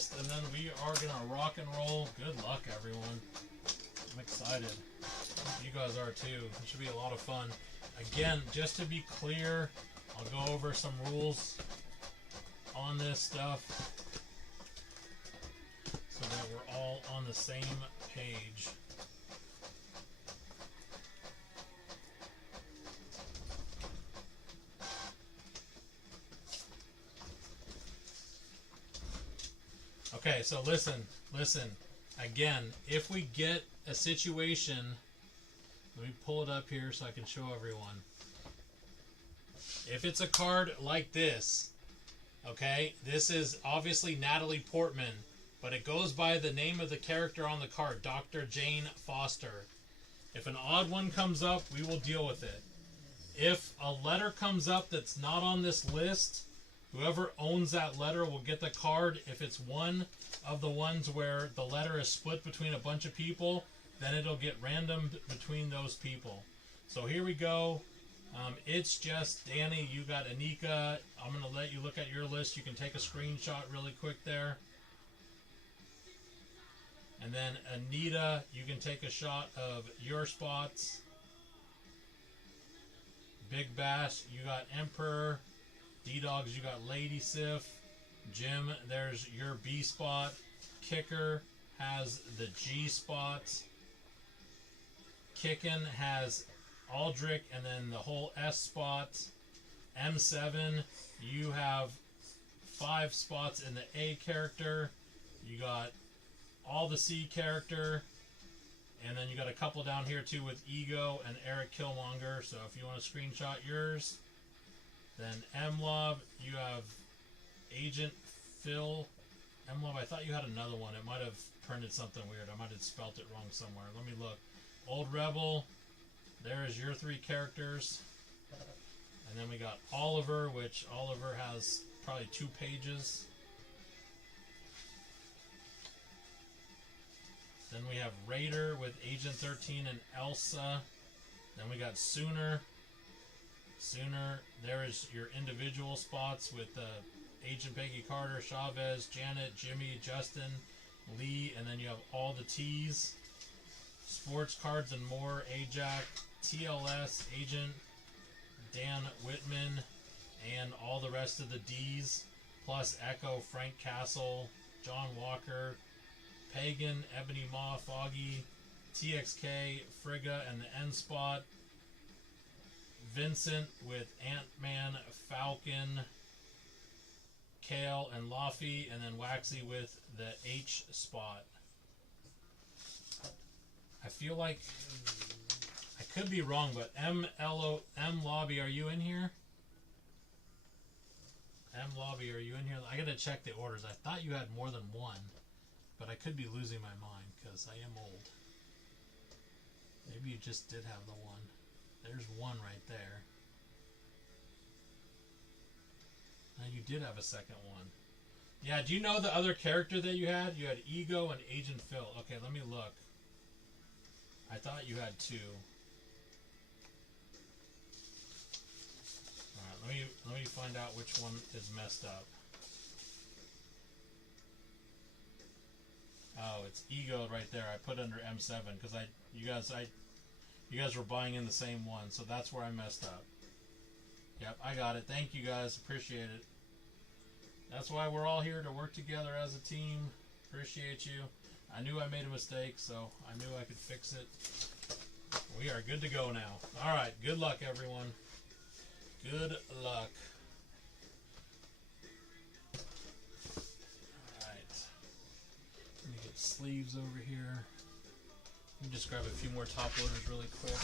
list, and then we are gonna rock and roll. Good luck, everyone. I'm excited. You guys are too. It should be a lot of fun. Again, just to be clear, I'll go over some rules on this stuff so that we're all on the same page. Okay, so listen. Again, if we get a situation, let me pull it up here so I can show everyone. If it's a card like this, okay, this is obviously Natalie Portman, but it goes by the name of the character on the card, Dr. Jane Foster. If an odd one comes up, we will deal with it. If a letter comes up that's not on this list, whoever owns that letter will get the card. If it's one of the ones where the letter is split between a bunch of people, then it'll get randomed between those people. So here we go. It's just Danny. You got Anika. I'm going to let you look at your list. You can take a screenshot really quick there. And then Anita, you can take a shot of your spots. Big Bash, you got Emperor. D-Dogs, you got Lady Sif. Jim, there's your B spot. Kicker has the G spot. Kickin has Aldrich and then the whole S spot. M7, you have 5 spots in the A character. You got all the C character. And then you got a couple down here too with Ego and Eric Killmonger. So if you want to screenshot yours. Then MLob, you have Agent Phil. MLob, I thought you had another one. It might have printed something weird. I might have spelt it wrong somewhere. Let me look. Old Rebel, there's your 3 characters. And then we got Oliver, which Oliver has probably 2 pages. Then we have Raider with Agent 13 and Elsa. Then we got Sooner, there is your individual spots with Agent Peggy Carter, Chavez, Janet, Jimmy, Justin, Lee, and then you have all the T's. Sports Cards and More, Ajax, TLS, Agent, Dan Whitman, and all the rest of the D's, plus Echo, Frank Castle, John Walker, Pagan, Ebony Maw, Foggy, TXK, Frigga, and the N spot. Vincent with Ant-Man, Falcon, Kale, and Laffy, and then Waxy with the H spot. I feel like I could be wrong, but M Lobby, are you in here? M Lobby, are you in here? I gotta check the orders. I thought you had more than one, but I could be losing my mind because I am old. Maybe you just did have the one. There's one right there. Now you did have a second one. Yeah, do you know the other character that you had? You had Ego and Agent Phil. Okay, let me look. I thought you had 2. Alright, let me find out which one is messed up. Oh, it's Ego right there. I put under M7 because you guys were buying in the same one, so that's where I messed up. Yep, I got it. Thank you guys. Appreciate it. That's why we're all here to work together as a team. Appreciate you. I knew I made a mistake, so I knew I could fix it. We are good to go now. All right. Good luck, everyone. Good luck. All right. Let me get sleeves over here. Let me just grab a few more top loaders really quick.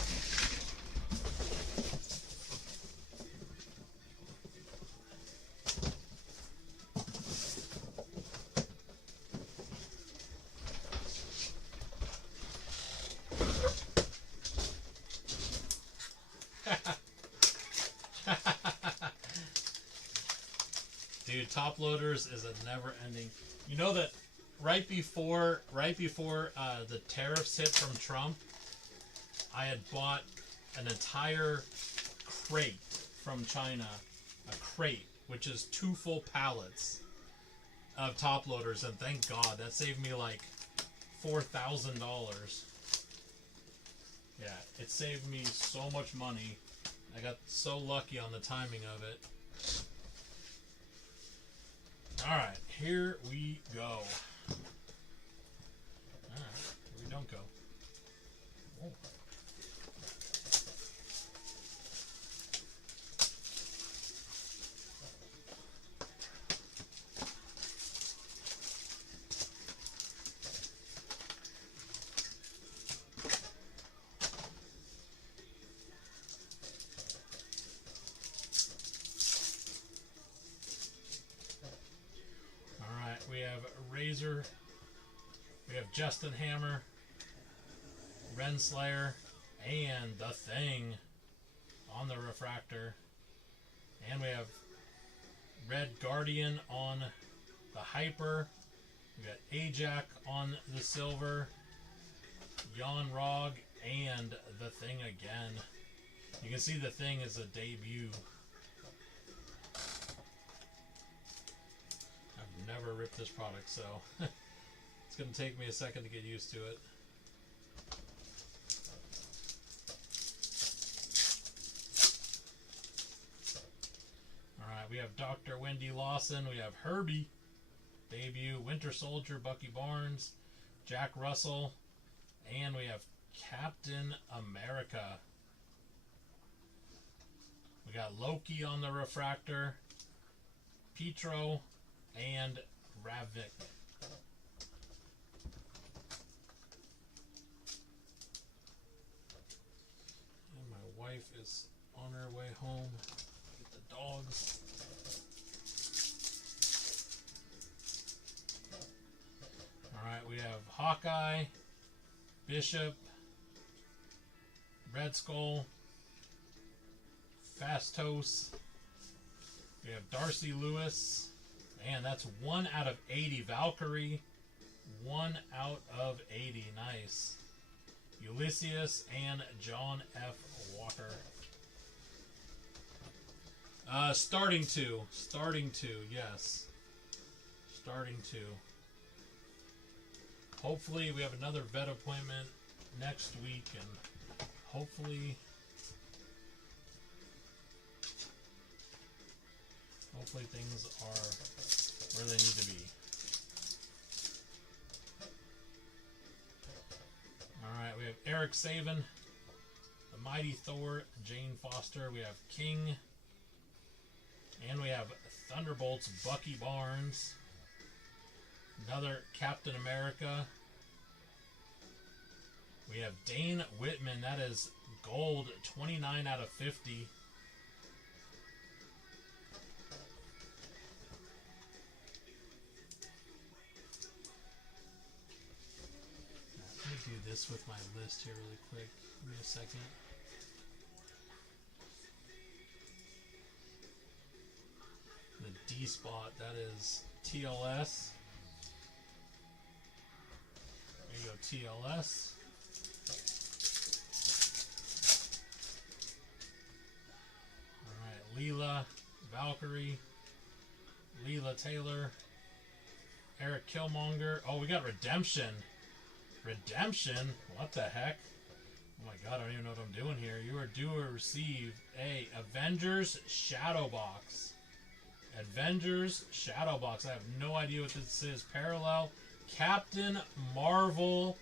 Dude, top loaders is a never-ending. You know that right before the tariffs hit from Trump, I had bought an entire crate from China, a crate, which is 2 full pallets of top loaders, and thank God. That saved me like $4,000. Yeah, it saved me so much money. I got so lucky on the timing of it. Alright, here we go. Alright, here we don't go. Whoa. We have Razor, we have Justin Hammer, Renslayer, and The Thing on the refractor. And we have Red Guardian on the Hyper. We got Ajax on the silver, Jan Rog, and The Thing again. You can see The Thing is a debut. Never ripped this product, so it's going to take me a second to get used to it. Alright, we have Dr. Wendy Lawson, we have Herbie, debut, Winter Soldier, Bucky Barnes, Jack Russell, and we have Captain America. We got Loki on the refractor, Pietro, and Ravik. And my wife is on her way home with the dogs. Alright, we have Hawkeye, Bishop, Red Skull, Fastos. We have Darcy Lewis. And that's 1 out of 80. Valkyrie, 1 out of 80. Nice. Ulysses and John F. Walker. Starting to, yes. Starting to. Hopefully we have another vet appointment next week, and hopefully things are where they need to be. Alright, we have Eric Saban, the Mighty Thor, Jane Foster, we have King, and we have Thunderbolts, Bucky Barnes, another Captain America. We have Dane Whitman, that is gold, 29 out of 50. Do this with my list here really quick. Give me a second. The D spot, that is TLS. There you go, TLS. Alright, Leela, Valkyrie, Leela Taylor, Eric Killmonger. Oh, we got Redemption. Redemption? What the heck? Oh my god, I don't even know what I'm doing here. You are due to receive a Avengers Shadow Box. Avengers Shadow Box. I have no idea what this is. Parallel. Captain Marvel.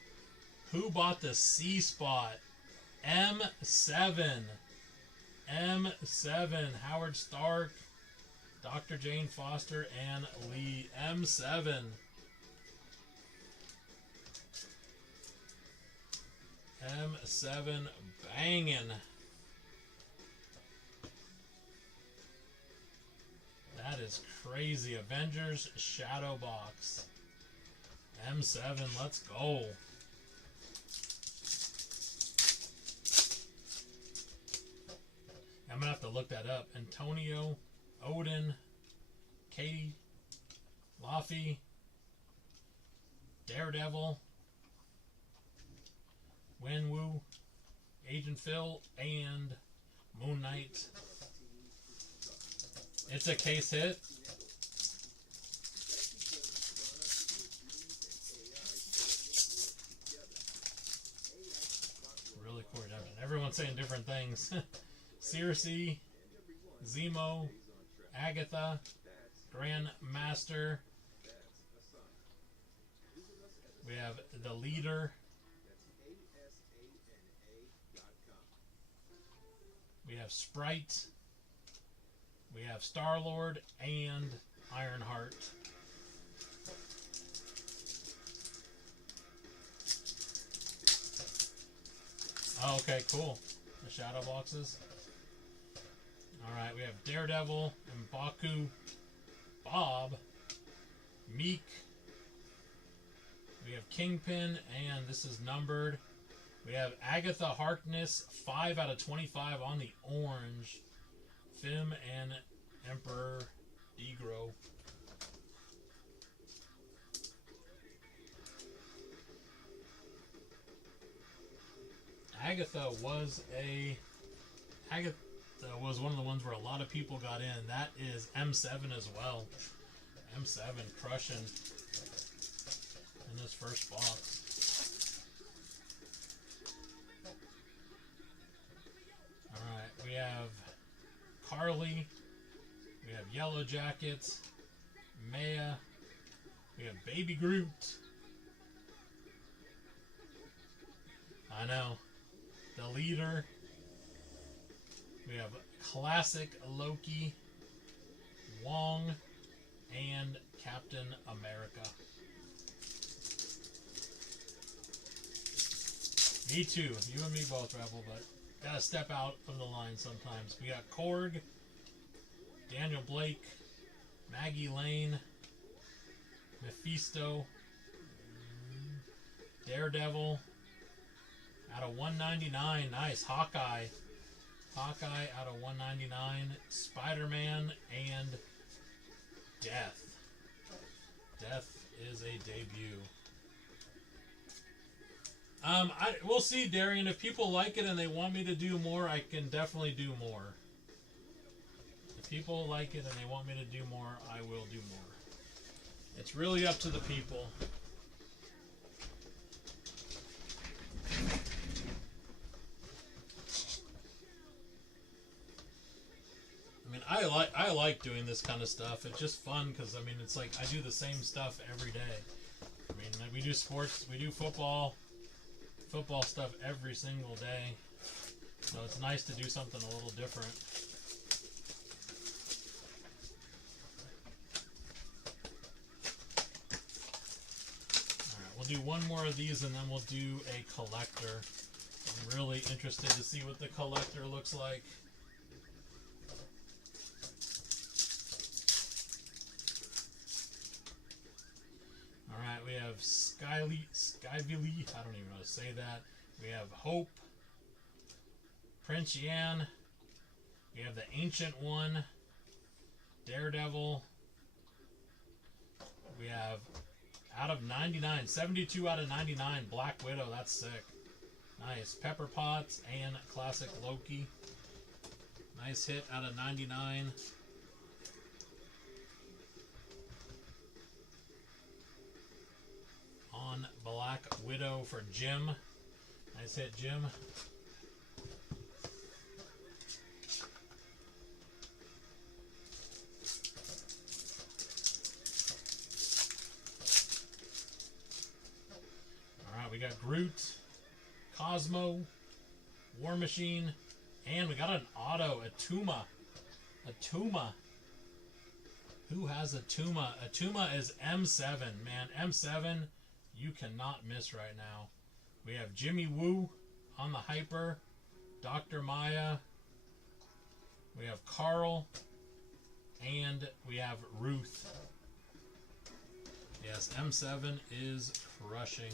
Who bought the C spot? M7. M7. Howard Stark. Dr. Jane Foster and Lee. M7. M7 banging. That is crazy. Avengers Shadow Box. M7, let's go. I'm gonna have to look that up. Antonio, Odin, Katie, Laffy, Daredevil, Wenwu, Agent Phil, and Moon Knight. It's a case hit. everyone's saying different things. Circe, Zemo, Agatha, Grandmaster. We have the Leader. We have Sprite. We have Star-Lord and Ironheart. Oh, okay, cool. The shadow boxes. Alright, we have Daredevil and Baku, Bob, Meek. We have Kingpin, and this is numbered. We have Agatha Harkness, 5 out of 25 on the orange. Fim and Emperor Degro. Agatha was one of the ones where a lot of people got in. That is M7 as well. M7 crushing in this first box. Alright, we have Carly. We have Yellow Jackets. Maya. We have Baby Groot. I know. The Leader. We have Classic Loki, Wong, and Captain America. Me too. You and me both, Rebel, but gotta step out of the line sometimes. We got Korg, Daniel Blake, Maggie Lane, Mephisto, Daredevil, out of 199. Nice. Hawkeye out of 199. Spider-Man and Death. Death is a debut. We'll see, Darian. If people like it and they want me to do more, I can definitely do more. If people like it and they want me to do more, I will do more. It's really up to the people. I mean, I like doing this kind of stuff. It's just fun because, I mean, it's like I do the same stuff every day. I mean, like we do sports, we do football stuff every single day. So it's nice to do something a little different. Alright, we'll do one more of these and then we'll do a collector. I'm really interested to see what the collector looks like. Alright, we have Skyville, I don't even know how to say that. We have Hope, Prince Yan, we have the Ancient One, Daredevil, we have out of 99, 72 out of 99, Black Widow, that's sick. Nice. Pepper Potts and Classic Loki. Nice hit out of 99. On Black Widow for Jim. Nice hit, Jim. Alright, we got Groot, Cosmo, War Machine, and we got an auto, Atuma. Atuma. Who has Atuma? Atuma is M7, man. M7, you cannot miss right now. We have Jimmy Woo on the Hyper, Dr. Maya, we have Carl, and we have Ruth. Yes, M7 is crushing.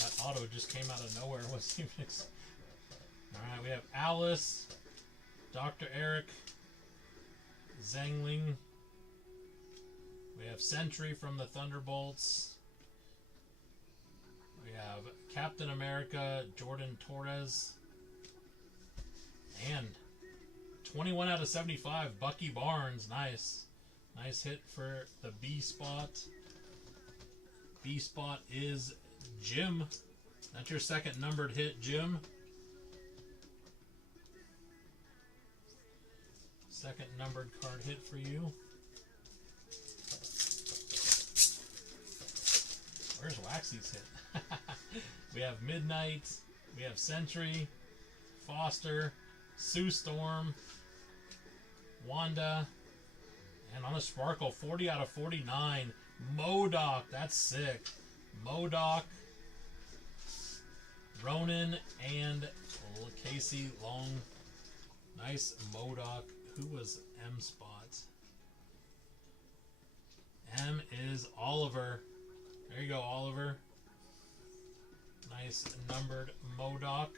That auto just came out of nowhere. What's even? Alright, we have Alice, Dr. Eric, Zhang Ling. We have Sentry from the Thunderbolts. We have Captain America, Jordan Torres. And 21 out of 75. Bucky Barnes. Nice. Nice hit for the B spot. B spot is Jim. That's your second numbered hit, Jim. Second numbered card hit for you. Where's Waxy's hit? We have Midnight. We have Sentry. Foster. Sue Storm. Wanda. And on a sparkle, 40 out of 49. MODOK. That's sick. MODOK. Ronan and Casey Long. Nice MODOK. Who was M spot? M is Oliver. There you go, Oliver. Nice numbered MODOK.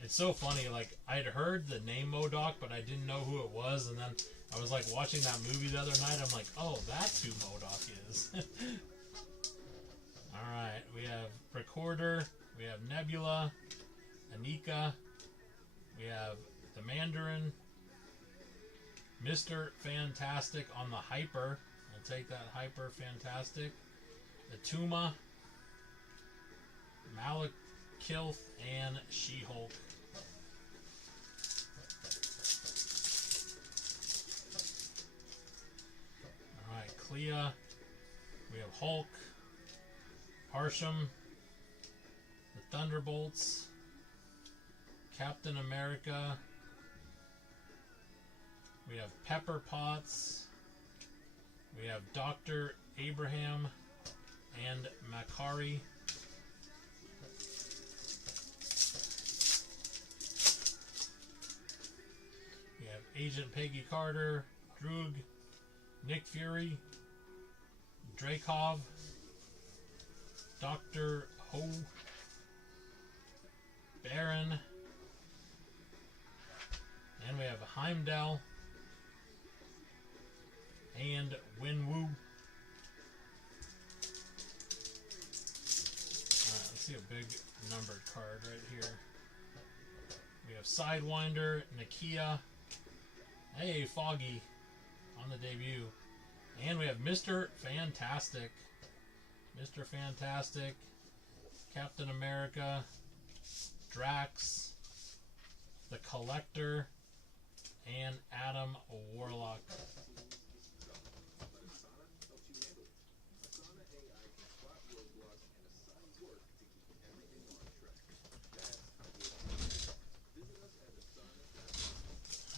It's so funny, like, I'd heard the name MODOK, but I didn't know who it was, and then I was, like, watching that movie the other night, I'm like, oh, that's who MODOK is. Alright, we have Recorder, we have Nebula, Anika, we have the Mandarin, Mr. Fantastic on the Hyper. We'll take that Hyper Fantastic. The Tuma, Malekith, and She-Hulk. Alright, Clea. We have Hulk, Harsham, the Thunderbolts, Captain America. We have Pepper Potts. We have Dr. Abraham and Makari. We have Agent Peggy Carter, Droog, Nick Fury, Dreykov, Dr. Ho, Baron, and we have Heimdall and Winwoo. Alright, let's see a big numbered card right here. We have Sidewinder, Nakia, hey, Foggy on the debut. And we have Mr. Fantastic. Mr. Fantastic, Captain America, Drax, the Collector, and Adam Warlock.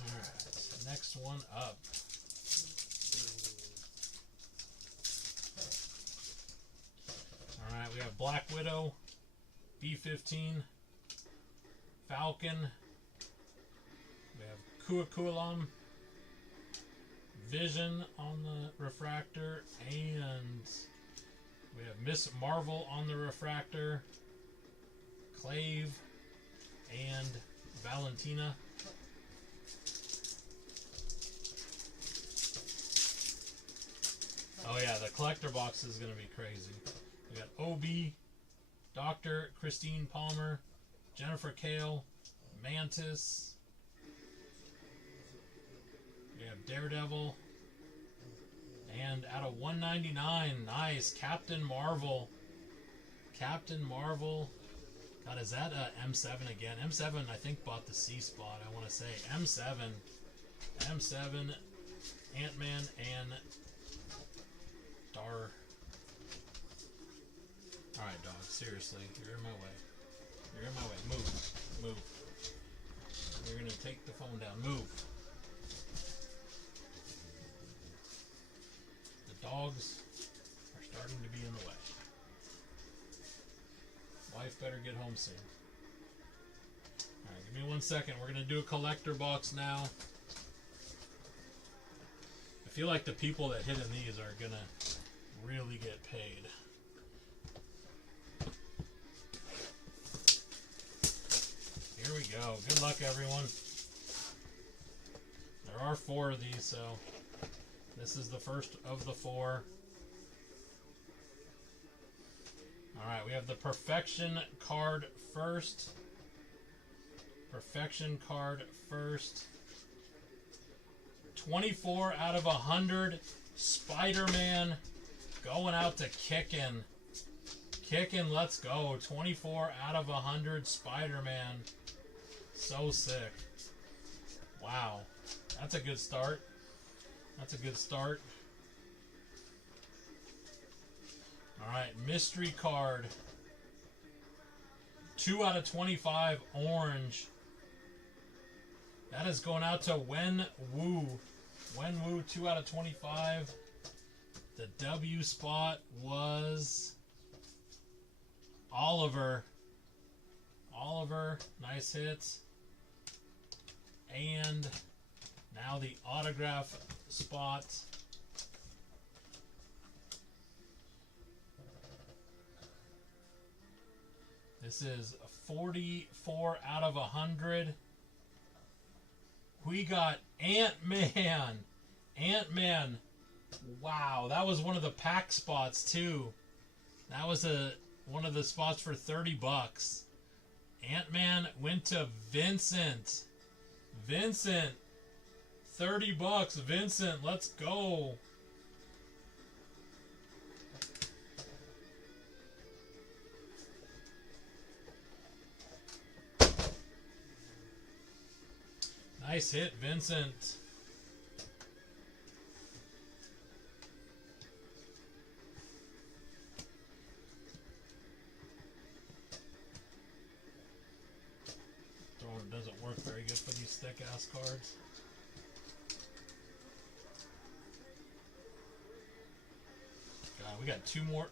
Alright, next one up. Alright, we have Black Widow, B-15, Falcon, we have Kuakulam, Vision on the refractor, and we have Miss Marvel on the refractor, Clave, and Valentina. Oh yeah, the collector box is going to be crazy. We got OB, Dr. Christine Palmer, Jennifer Kale, Mantis. We have Daredevil. And out of 199, nice, Captain Marvel. Captain Marvel. God, is that M7 again? M7, I think, bought the C spot, I want to say. M7, Ant-Man, and Dar. Alright, dog, seriously, you're in my way. You're in my way. Move. Move. You're going to take the phone down. Move. The dogs are starting to be in the way. Wife better get home soon. Alright, give me 1 second. We're going to do a collector box now. I feel like the people that hit in these are going to really get paid. Here we go. Good luck, everyone. There are 4 of these, so this is the first of the 4. Alright, we have the Perfection card first. Perfection card first. 24 out of 100. Spider-Man going out to Kickin'. Kickin', let's go. 24 out of 100 Spider-Man. So sick. Wow. That's a good start. That's a good start. Alright, mystery card. 2 out of 25 orange. That is going out to Wen Wu. Wen Wu, 2 out of 25. The W spot was Oliver. Oliver, nice hits. And now the autograph spot. This is 44 out of 100. We got Ant-Man. Ant-Man. Wow, that was one of the pack spots too. That was one of the spots for 30 bucks. Ant-Man went to Vincent. Vincent. 30 bucks, Vincent. Let's go. Nice hit, Vincent. Throwing doesn't work very good for these thick ass cards. God, we got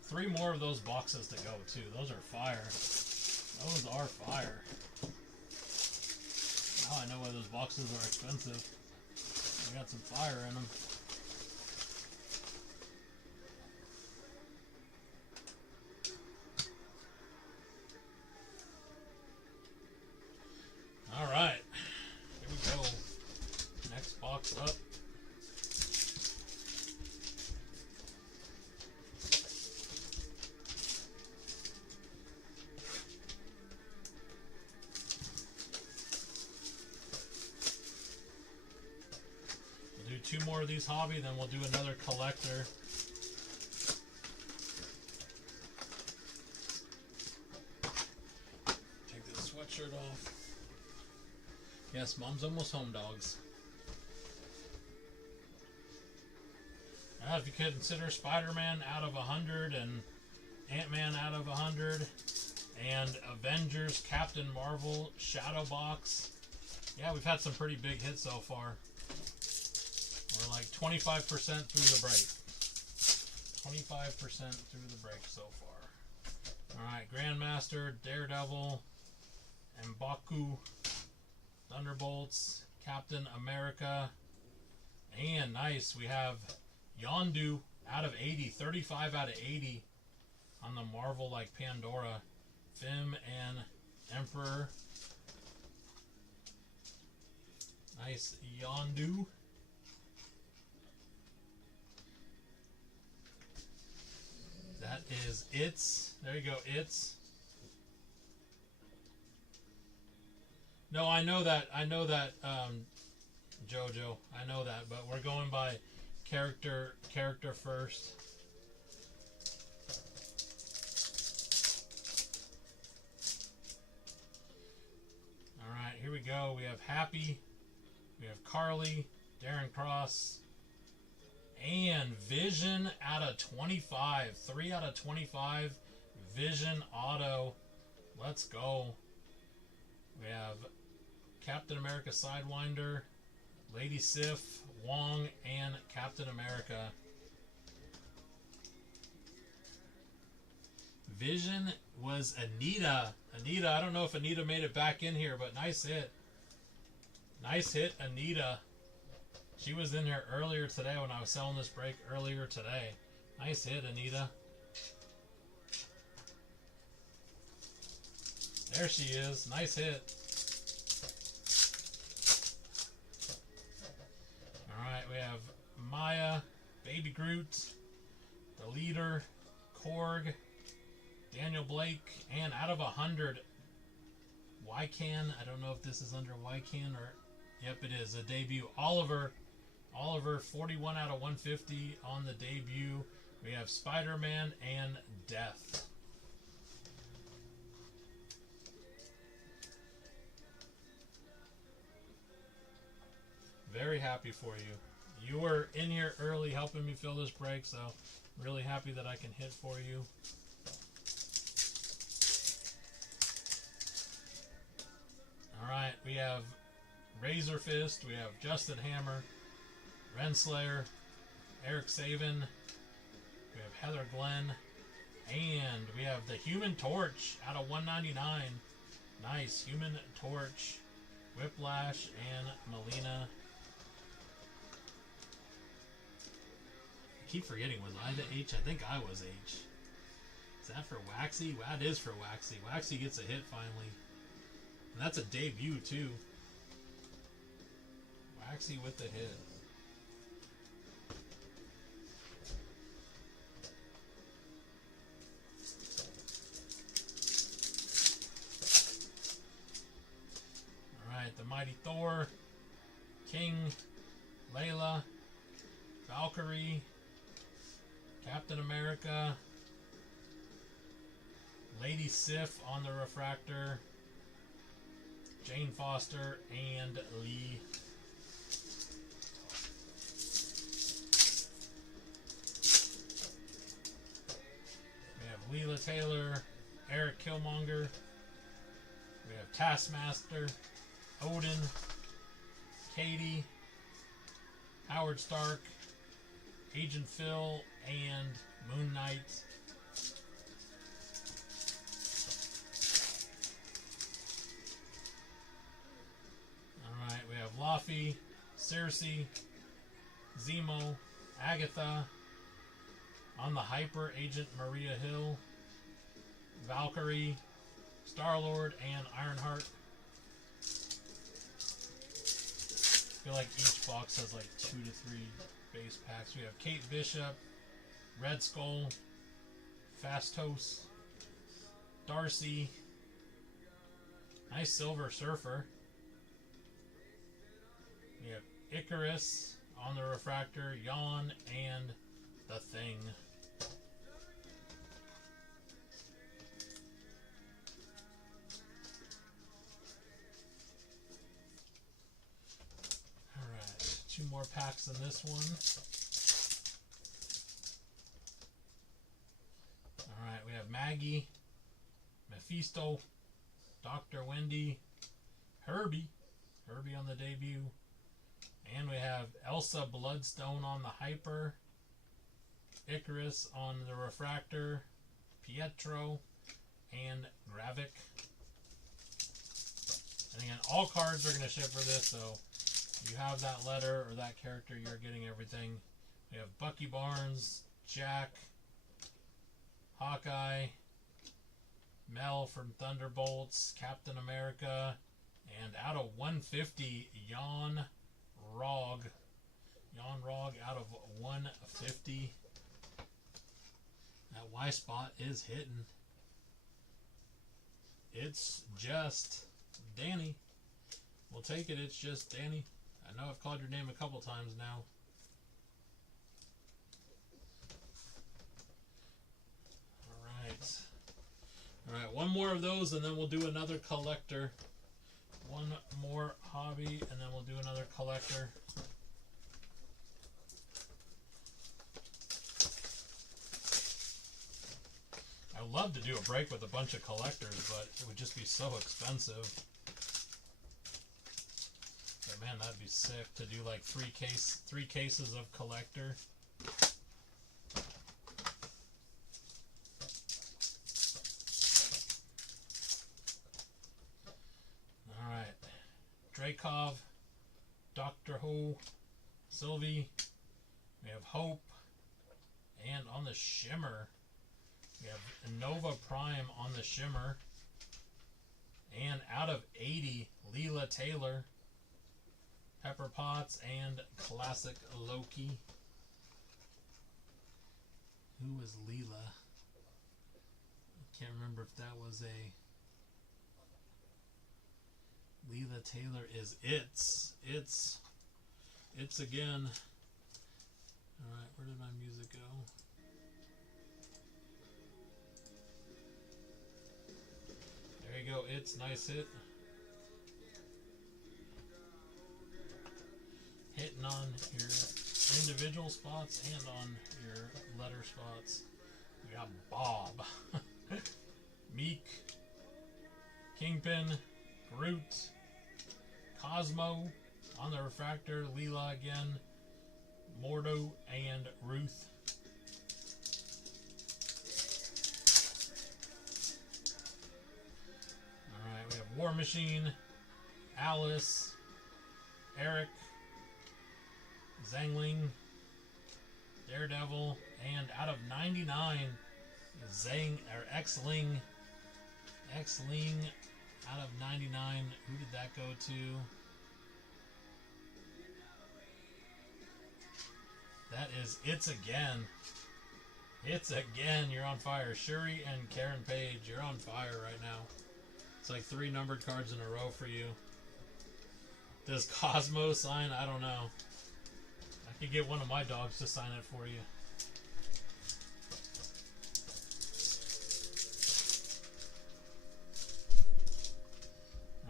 three more of those boxes to go too. Those are fire. Those are fire. Now I know why those boxes are expensive. They got some fire in them. All right, here we go. Next box up. Two more of these hobby, then we'll do another collector. Take this sweatshirt off. Yes, Mom's almost home, dogs. If you could consider Spider-Man out of 100 and Ant-Man out of 100 and Avengers, Captain Marvel, Shadow Box. Yeah, we've had some pretty big hits so far. We're like 25% through the break. 25% through the break so far. Alright, Grandmaster, Daredevil, M'Baku, Thunderbolts, Captain America, and nice, we have Yondu out of 80, 35 out of 80 on the Marvel like Pandora. Fim and Emperor. Nice Yondu. That is It's. There you go, It's. No, I know that, Jojo. I know that, but we're going by character first. Alright, here we go. We have Happy. We have Carly, Darren Cross. And Vision out of 25. 3 out of 25. Vision Auto. Let's go. We have Captain America Sidewinder, Lady Sif, Wong, and Captain America. Vision was Anita. Anita, I don't know if Anita made it back in here, but nice hit. Nice hit, Anita. She was in here earlier today when I was selling this break earlier today. Nice hit, Anita. There she is. Nice hit. Alright, we have Maya, Baby Groot, the Leader, Korg, Daniel Blake, and out of 100. Wycan. I don't know if this is under Wycan or... Yep, it is. A debut. Oliver, 41 out of 150 on the debut. We have Spider-Man and Death. Very happy for you. You were in here early helping me fill this break, so I'm really happy that I can hit for you. Alright, we have Razor Fist, we have Justin Hammer, Renslayer, Eric Saban, we have Heather Glenn, and we have the Human Torch out of 199. Nice, Human Torch, Whiplash, and Melina. I keep forgetting, was I the H? I think I was H. Is that for Waxy? That is for Waxy. Waxy gets a hit finally. And that's a debut too. Waxy with the hit. Alright, the Mighty Thor, King, Layla, Valkyrie, Captain America, Lady Sif on the refractor, Jane Foster, and Lee. We have Leela Taylor, Eric Killmonger. We have Taskmaster, Odin, Katie, Howard Stark, Agent Phil, and Moon Knight. Alright, we have Laufey, Cersei, Zemo, Agatha, on the Hyper, Agent Maria Hill, Valkyrie, Star-Lord, and Ironheart. I feel like each box has like 2 to 3 base packs. We have Kate Bishop, Red Skull, Fastos, Darcy, nice Silver Surfer. We have Icarus on the refractor, Yawn, and the Thing. Alright, 2 more packs in this one. Alright, we have Maggie, Mephisto, Dr. Wendy, Herbie on the debut, and we have Elsa Bloodstone on the Hyper, Icarus on the refractor, Pietro, and Gravik. And again, all cards are going to ship for this, so if you have that letter or that character, you're getting everything. We have Bucky Barnes, Jack, Hawkeye, Mel from Thunderbolts, Captain America, and out of 150, Jan Rog. Jan Rog out of 150. That Y spot is hitting. It's just Danny. We'll take it. It's just Danny. I know I've called your name a couple times now. Alright, one more of those and then we'll do another collector. One more hobby and then we'll do another collector. I would love to do a break with a bunch of collectors, but it would just be so expensive. But man, that'd be sick to do like three cases of collector. Alright. Dreykov, Doctor Who, Sylvie, we have Hope, and on the Shimmer, we have Nova Prime on the Shimmer, and out of 80, Leela Taylor, Pepper Potts, and Classic Loki. Who was Leela? I can't remember if that was a... Taylor is It's again. Alright, where did my music go? There you go, It's, nice hit. Hitting on your individual spots and on your letter spots. We got Bob, Meek, Kingpin, Groot, Cosmo on the refractor, Leela again, Mordo, and Ruth. Alright, we have War Machine, Alice, Eric, Zangling, Daredevil, and out of 99, X-Ling out of 99. Who did that go to? That is It's Again. It's Again. You're on fire. Shuri and Karen Page, you're on fire right now. It's like 3 numbered cards in a row for you. Does Cosmo sign? I don't know. I could get one of my dogs to sign it for you.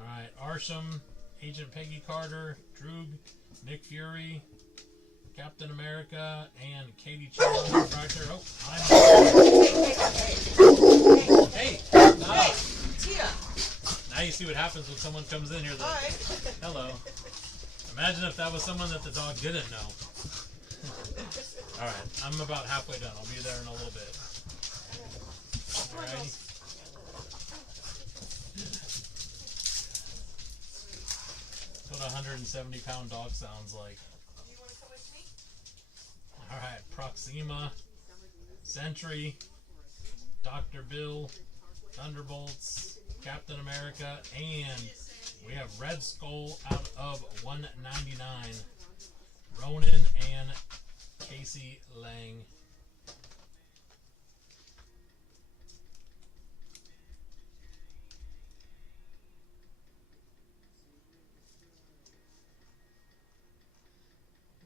Alright, Arsham, Agent Peggy Carter, Droog, Nick Fury, Captain America, and Katie Chan. Refractor. Oh, hey! Tia! Now you see what happens when someone comes in here. Hi! Hello. Imagine if that was someone that the dog didn't know. Alright, I'm about halfway done. I'll be there in a little bit. Alrighty. That's what a 170-pound dog sounds like. You want to come with me? Alright, Proxima, Sentry, Dr. Bill, Thunderbolts, Captain America, and we have Red Skull out of 199. Ronan and Casey Lang.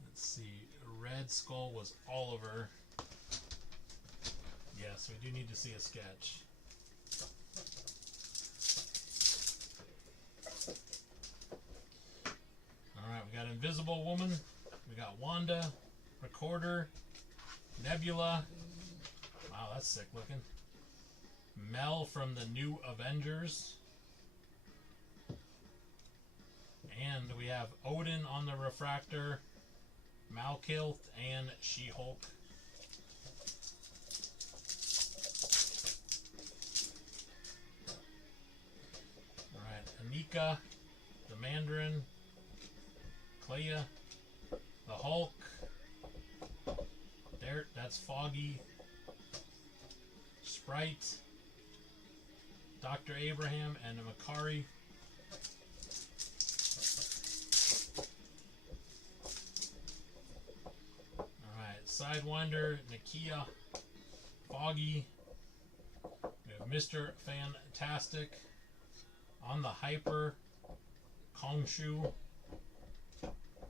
Let's see. Red Skull was Oliver. Yes, we do need to see a sketch. Alright, we got Invisible Woman. We got Wanda, Recorder, Nebula. Wow, that's sick looking. Mel from the New Avengers. And we have Odin on the refractor, Malkilth, and She-Hulk. Alright, Anika, the Mandarin, Clea, the Hulk. There, that's Foggy. Sprite, Dr. Abraham, and Makari. Alright, Sidewinder, Nakia, Foggy. We have Mr. Fantastic. On the Hyper, Kongshu.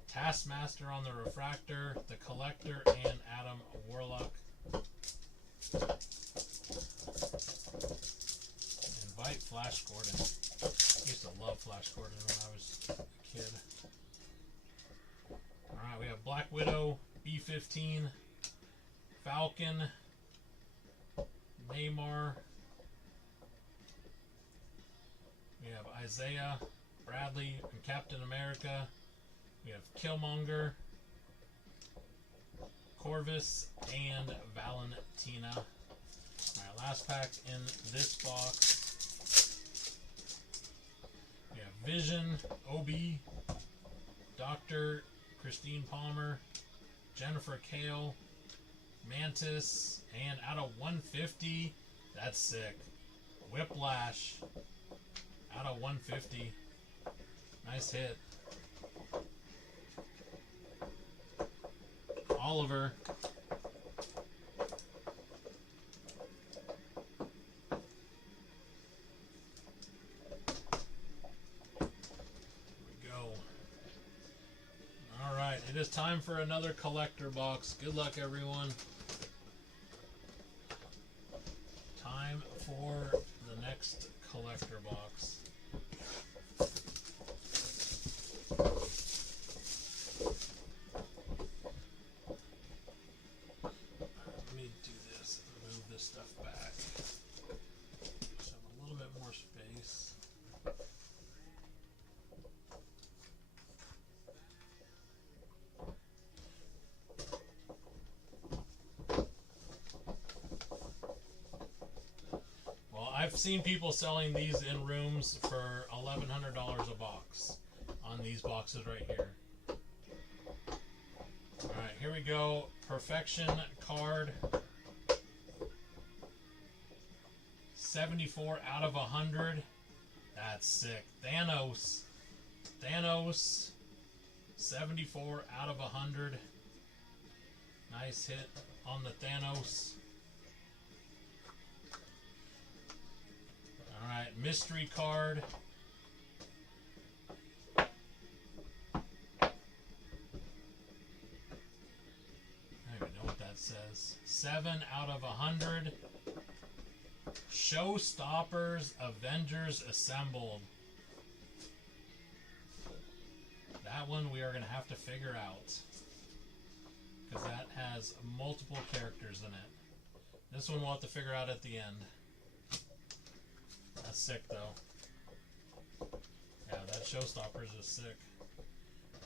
Taskmaster on the refractor, the Collector, and Adam Warlock. Invite Flash Gordon. I used to love Flash Gordon when I was a kid. Alright, we have Black Widow, B-15, Falcon, Neymar. We have Isaiah, Bradley, and Captain America. We have Killmonger, Corvus, and Valentina. Alright, last pack in this box. We have Vision, Obi, Dr. Christine Palmer, Jennifer Kale, Mantis, and out of 150, that's sick. Whiplash, out of 150. Nice hit. Oliver. is time for another collector box. Good luck, everyone. Time for the next collector box. Let me do this. Move this stuff back. So I have a little bit more space. I've seen people selling these in rooms for $1,100 a box on these boxes right here. Alright, here we go. Perfection card. 74 out of 100. That's sick. Thanos. Thanos. 74 out of 100. Nice hit on the Thanos. Alright, mystery card. I don't even know what that says. 7 out of 100. Showstoppers Avengers Assembled. That one we are going to have to figure out, because that has multiple characters in it. This one we'll have to figure out at the end. That's sick, though. Yeah, that Showstoppers is sick.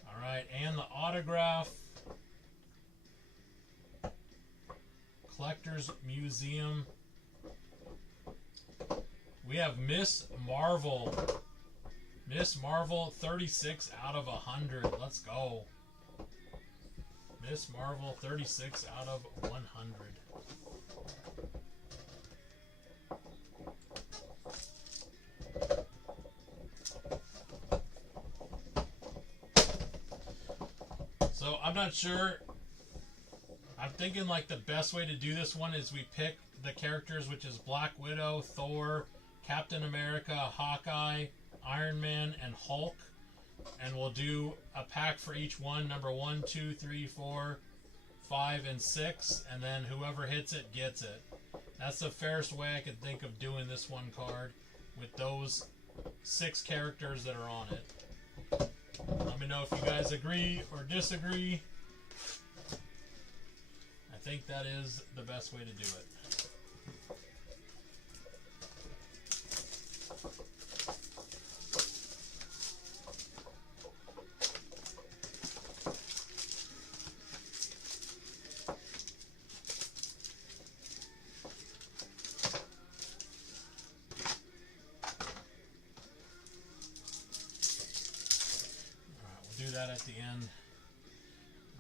Alright, and the autograph. Collector's Museum. We have Miss Marvel. Miss Marvel, 36 out of 100. Let's go. Miss Marvel, 36 out of 100. So I'm not sure. I'm thinking like the best way to do this one is we pick the characters, which is Black Widow, Thor, Captain America, Hawkeye, Iron Man, and Hulk. And we'll do a pack for each one, number 1, 2, 3, 4, 5, and 6. And then whoever hits it gets it. That's the fairest way I could think of doing this one card with those 6 characters that are on it. Let me know if you guys agree or disagree. I think that is the best way to do it. That at the end.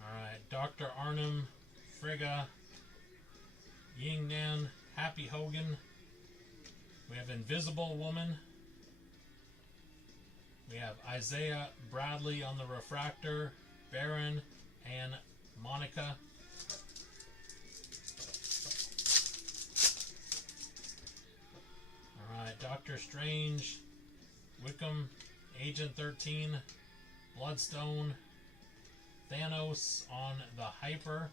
Alright, Dr. Arnim, Frigga, Yingnan, Happy Hogan. We have Invisible Woman. We have Isaiah Bradley on the Refractor, Baron, and Monica. Alright, Doctor Strange, Wickham, Agent 13, Bloodstone, Thanos on the Hyper,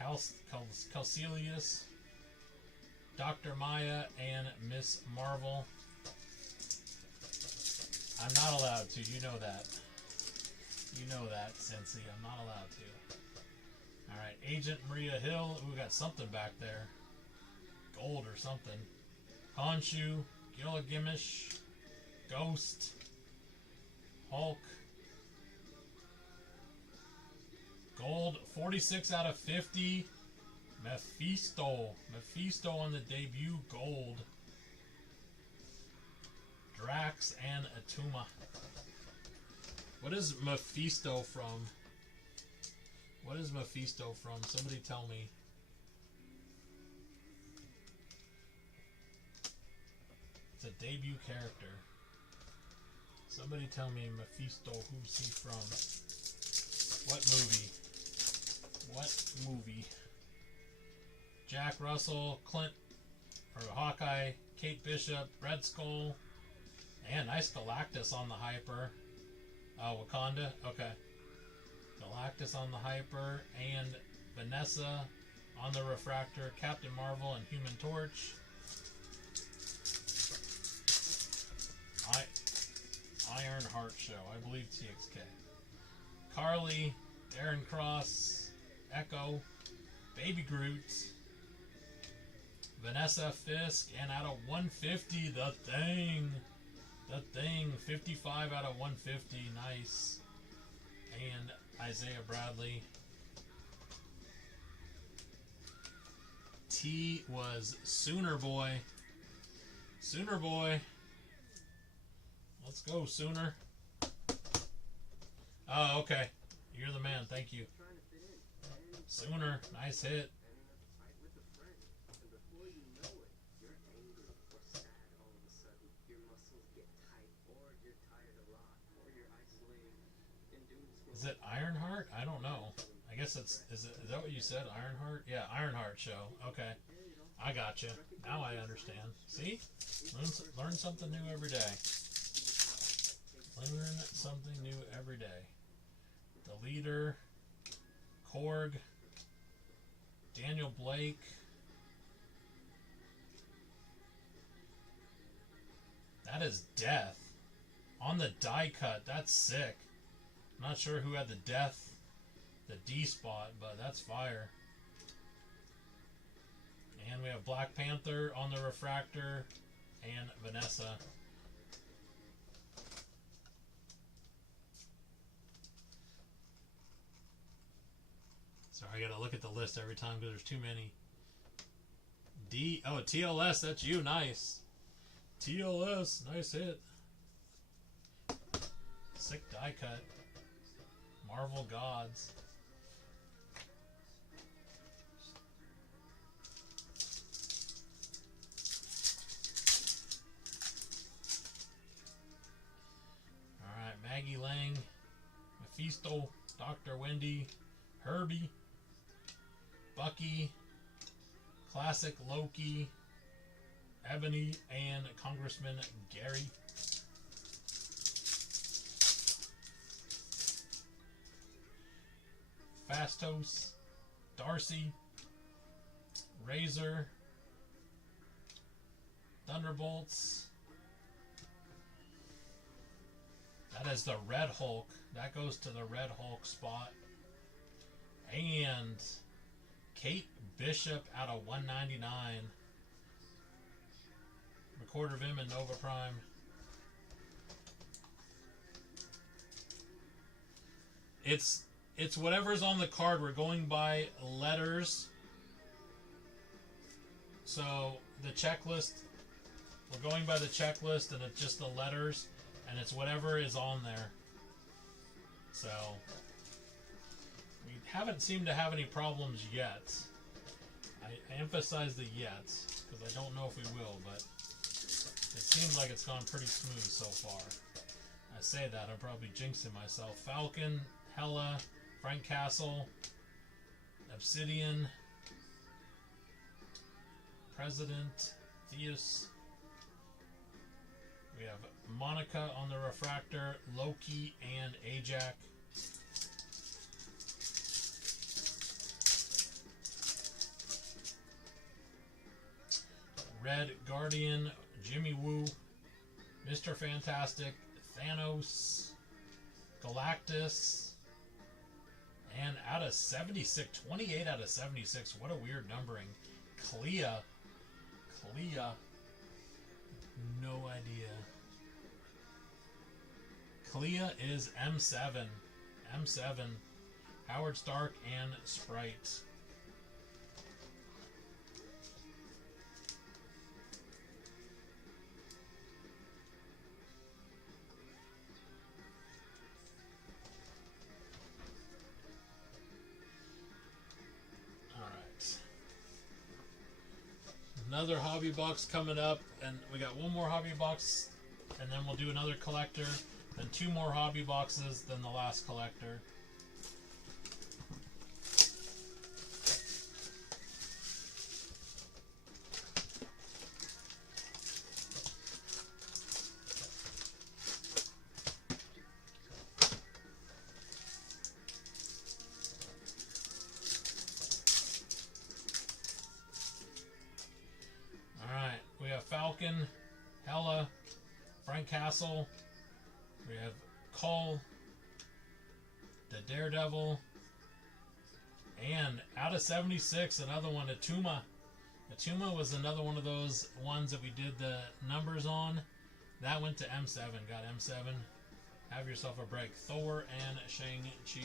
Calcelius, Dr. Maya, and Miss Marvel. I'm not allowed to, you know that. You know that, Cincy. I'm not allowed to. Alright, Agent Maria Hill. Ooh, we got something back there. Gold or something. Khonshu, Gilgamesh, Ghost, Hulk, gold, 46 out of 50, Mephisto on the debut, gold, Drax and Atuma. What is Mephisto from? What is Mephisto from? Somebody tell me. It's a debut character. Somebody tell me Mephisto, who's he from? What movie? What movie? Jack Russell, Clint, or Hawkeye, Kate Bishop, Red Skull, and nice Galactus on the Hyper. Oh, Wakanda? Okay. Galactus on the Hyper, and Vanessa on the Refractor, Captain Marvel and Human Torch. Ironheart Show, I believe TXK. Carly, Darren Cross, Echo, Baby Groot, Vanessa Fisk, and out of 150, The Thing. The Thing, 55 out of 150, nice. And Isaiah Bradley. T was Sooner Boy. Sooner Boy. Let's go, Sooner. Oh, okay. You're the man. Thank you. Sooner. Nice hit. Is it Ironheart? I don't know. I guess it's... Is that what you said? Ironheart? Yeah, Ironheart Show. Okay. I gotcha. Now I understand. See? Learn something new every day. Learn something new every day. The Leader, Korg, Daniel Blake, that is Death. On the die cut, that's sick. I'm not sure who had the Death, the D spot, but that's fire. And we have Black Panther on the Refractor and Vanessa. Sorry, I gotta look at the list every time because there's too many. Oh, TLS, that's you, nice. TLS, nice hit. Sick die cut. Marvel Gods. Alright, Maggie Lang, Mephisto, Dr. Wendy, Herbie, Bucky, Classic Loki, Ebony, and Congressman Gary. Fastos, Darcy, Razor, Thunderbolts. That is the Red Hulk. That goes to the Red Hulk spot. And Kate Bishop out of 199. Recorder of him in Nova Prime. It's whatever's on the card. We're going by letters. So the checklist, we're going by the checklist, and it's just the letters, and it's whatever is on there. So we haven't seemed to have any problems yet. I emphasize the yet because I don't know if we will, but it seems like it's gone pretty smooth so far. I say that, I'm probably jinxing myself. Falcon, Hella, Frank Castle, Obsidian, President, Theus. We have Monica on the Refractor, Loki, and Ajax. Red Guardian, Jimmy Woo, Mr. Fantastic, Thanos, Galactus, and out of 76, 28 out of 76. What a weird numbering. Clea, no idea. Clea is M7, Howard Stark and Sprite. Another hobby box coming up, and we got one more hobby box, and then we'll do another collector, then two more hobby boxes, then the last collector. Frank Castle. We have Cole, the Daredevil, and out of 76, another one, Atuma. Atuma was another one of those ones that we did the numbers on. That went to M7. Got M7. Have yourself a break. Thor and Shang-Chi.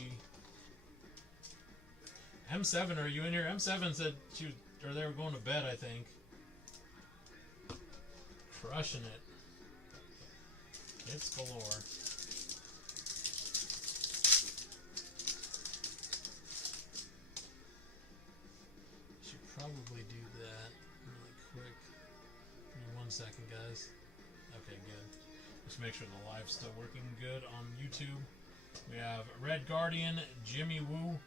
M7, are you in here? M7 said or they were going to bed, I think. Crushing it. It's galore. Should probably do that really quick. Give me 1 second, guys. Okay, good. Just make sure the live's still working good on YouTube. We have Red Guardian, Jimmy Woo,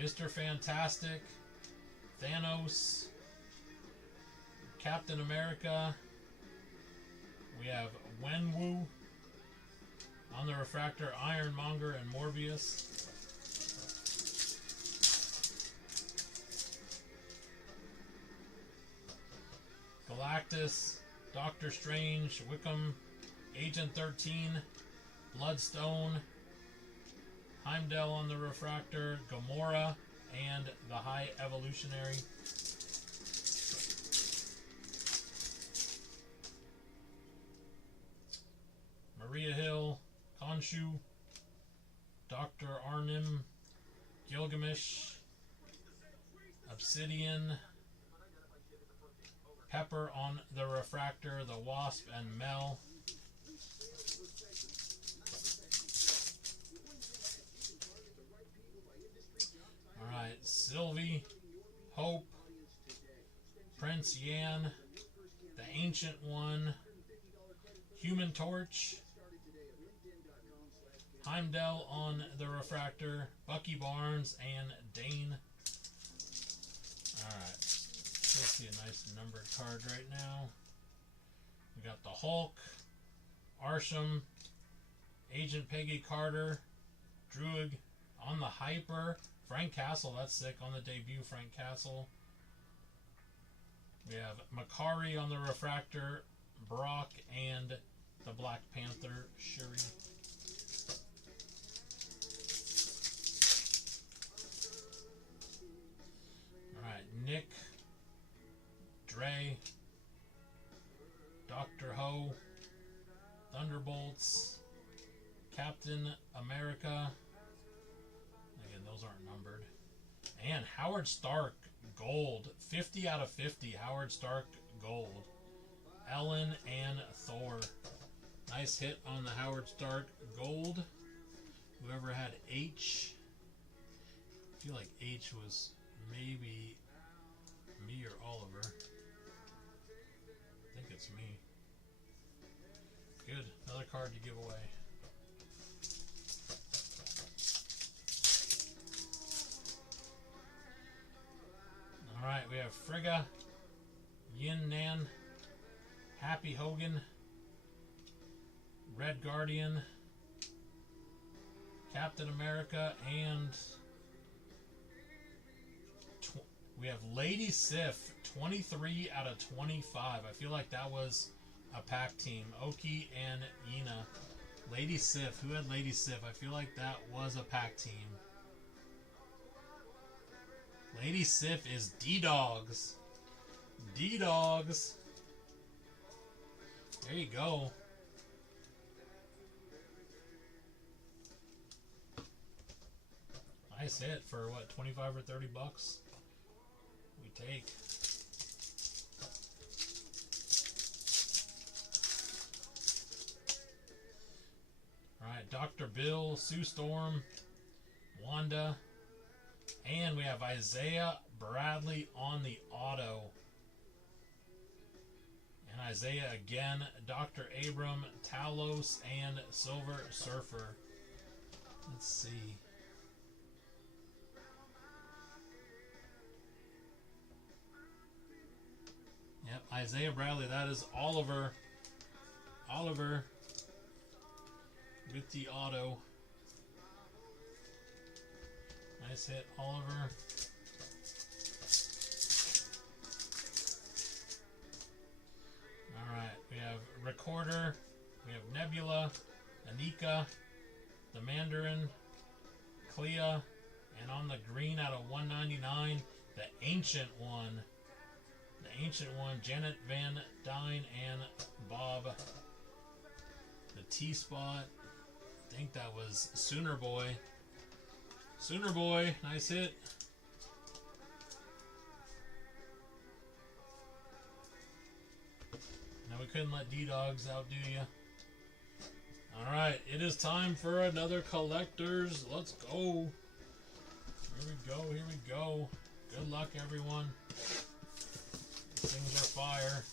Mr. Fantastic, Thanos, Captain America. We have Wenwu on the refractor, Ironmonger and Morbius. Galactus, Doctor Strange, Wickham, Agent 13, Bloodstone, Heimdall on the refractor, Gamora, and the High Evolutionary. Maria Hill, Khonshu, Dr. Arnim, Gilgamesh, Obsidian, Pepper on the refractor, the Wasp, and Mel. Alright, Sylvie, Hope, Prince Yan, the Ancient One, Human Torch, Heimdall on the refractor, Bucky Barnes, and Dane. Alright, let's see a nice numbered card right now. We got the Hulk, Arsham, Agent Peggy Carter, Druig on the Hyper, Frank Castle, that's sick on the debut, Frank Castle. We have Makari on the refractor, Brock, and the Black Panther, Shuri. Alright, Nick, Dre, Dr. Ho, Thunderbolts, Captain America. Again, those aren't numbered. And Howard Stark, gold. 50 out of 50, Howard Stark, gold. Ellen and Thor. Nice hit on the Howard Stark, gold. Whoever had H. I feel like H was maybe me or Oliver. I think it's me. Good. Another card to give away. Alright, we have Frigga, Yin Nan, Happy Hogan, Red Guardian, Captain America, and we have Lady Sif, 23 out of 25. I feel like that was a pack team. Oki and Yina. Lady Sif. Who had Lady Sif? I feel like that was a pack team. Lady Sif is D-Dogs. D-Dogs. There you go. Nice hit for what, 25 or 30 bucks? We take. Alright, Dr. Bill, Sue Storm, Wanda, and we have Isaiah Bradley on the auto. And Isaiah again, Dr. Abram, Talos, and Silver Surfer. Let's see. Yep, Isaiah Bradley. That is Oliver. Oliver with the auto. Nice hit, Oliver. Alright, we have Recorder, We have Nebula, Anika, the Mandarin, Clea, and on the green out of 199, the Ancient One. The Ancient One, Janet Van Dyne and Bob. The T-Spot, I think that was Sooner Boy. Sooner Boy, nice hit. Now we couldn't let D-Dogs outdo you. Alright, it is time for another collector's. Let's go. Here we go, here we go. Good luck, everyone. These things are fire.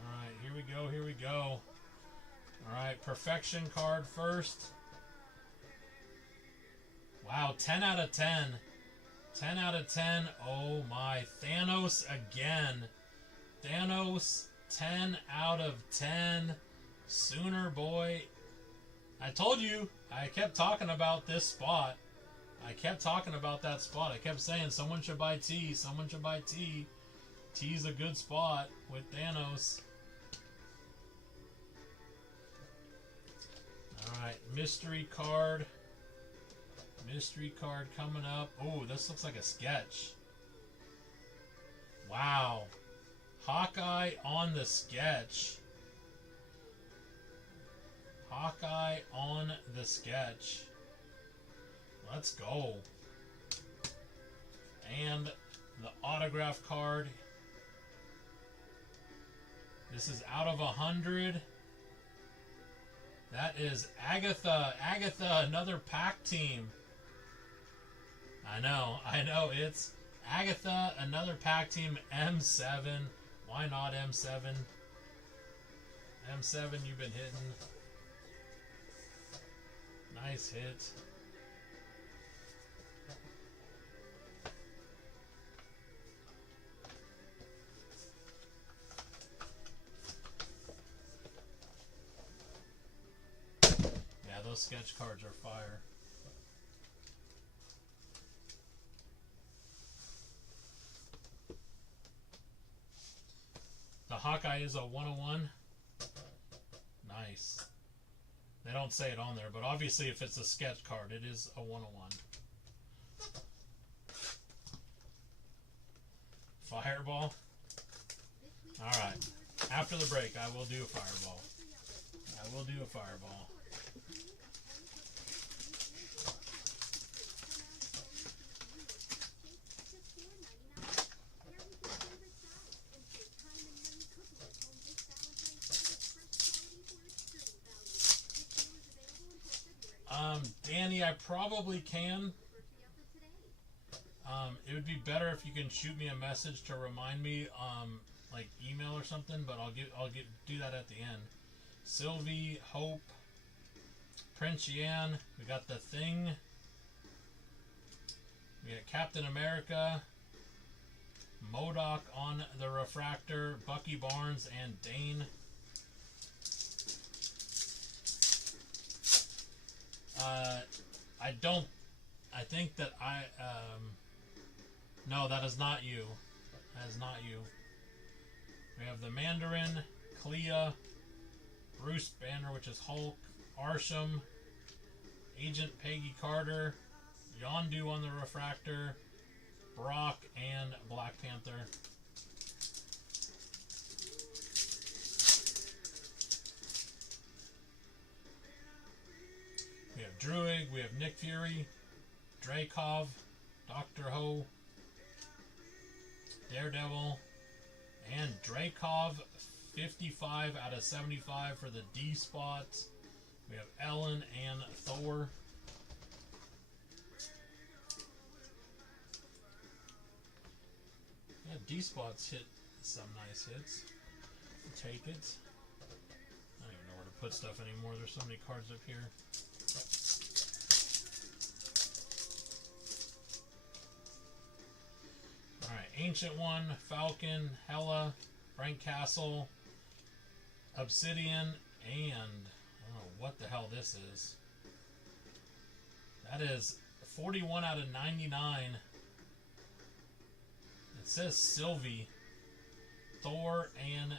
Alright, here we go, here we go. Alright, Perfection card first. Wow, 10 out of 10. 10 out of 10. Oh my. Thanos again. Thanos, 10 out of 10. Sooner Boy. I told you, I kept talking about this spot. I kept talking about that spot. I kept saying someone should buy T. Someone should buy T. T's a good spot with Thanos. Alright, mystery card. Mystery card coming up. Oh, this looks like a sketch. Wow. Hawkeye on the sketch. Hawkeye on the sketch. Let's go. And the autograph card. This is out of 100. That is Agatha. Agatha, another pack team. I know. It's Agatha, another pack team, M7. Why not M7? M7, you've been hitting. Nice hit. Yeah, those sketch cards are fire. The Hawkeye is a 101. Nice. They don't say it on there, but obviously if it's a sketch card, it is a 101. Fireball. Alright. After the break, I will do a fireball. I will do a fireball. Danny, I probably can. It would be better if you can shoot me a message to remind me, like email or something. But I'll do that at the end. Sylvie, Hope, Prince Yan. We got the Thing. We got Captain America, MODOK on the refractor, Bucky Barnes, and Dane. I think that no, that is not you. That is not you. We have the Mandarin, Clea, Bruce Banner, which is Hulk, Arsham, Agent Peggy Carter, Yondu on the refractor, Brock, and Black Panther. We have Druig, we have Nick Fury, Dreykov, Dr. Ho, Daredevil, and Dreykov, 55 out of 75 for the D spots. We have Ellen and Thor. Yeah, D spots hit some nice hits. Take it. I don't even know where to put stuff anymore. There's so many cards up here. Alright, Ancient One, Falcon, Hela, Frank Castle, Obsidian, and I don't know what the hell this is. That is 41 out of 99. It says Sylvie, Thor, and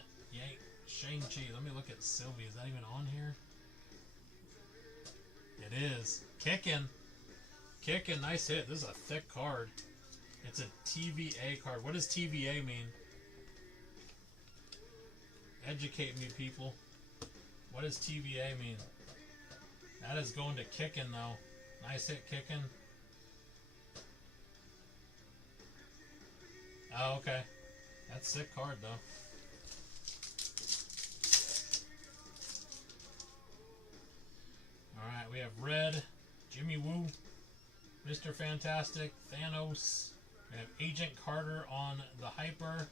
Shang-Chi. Let me look at Sylvie. Is that even on here? It is. Kicking. Kicking. Nice hit. This is a thick card. It's a TVA card. What does TVA mean? Educate me, people. What does TVA mean? That is going to Kicking, though. Nice hit, Kicking. Oh, okay. That's a sick card, though. Alright, we have Red, Jimmy Woo, Mr. Fantastic, Thanos. We have Agent Carter on the Hyper,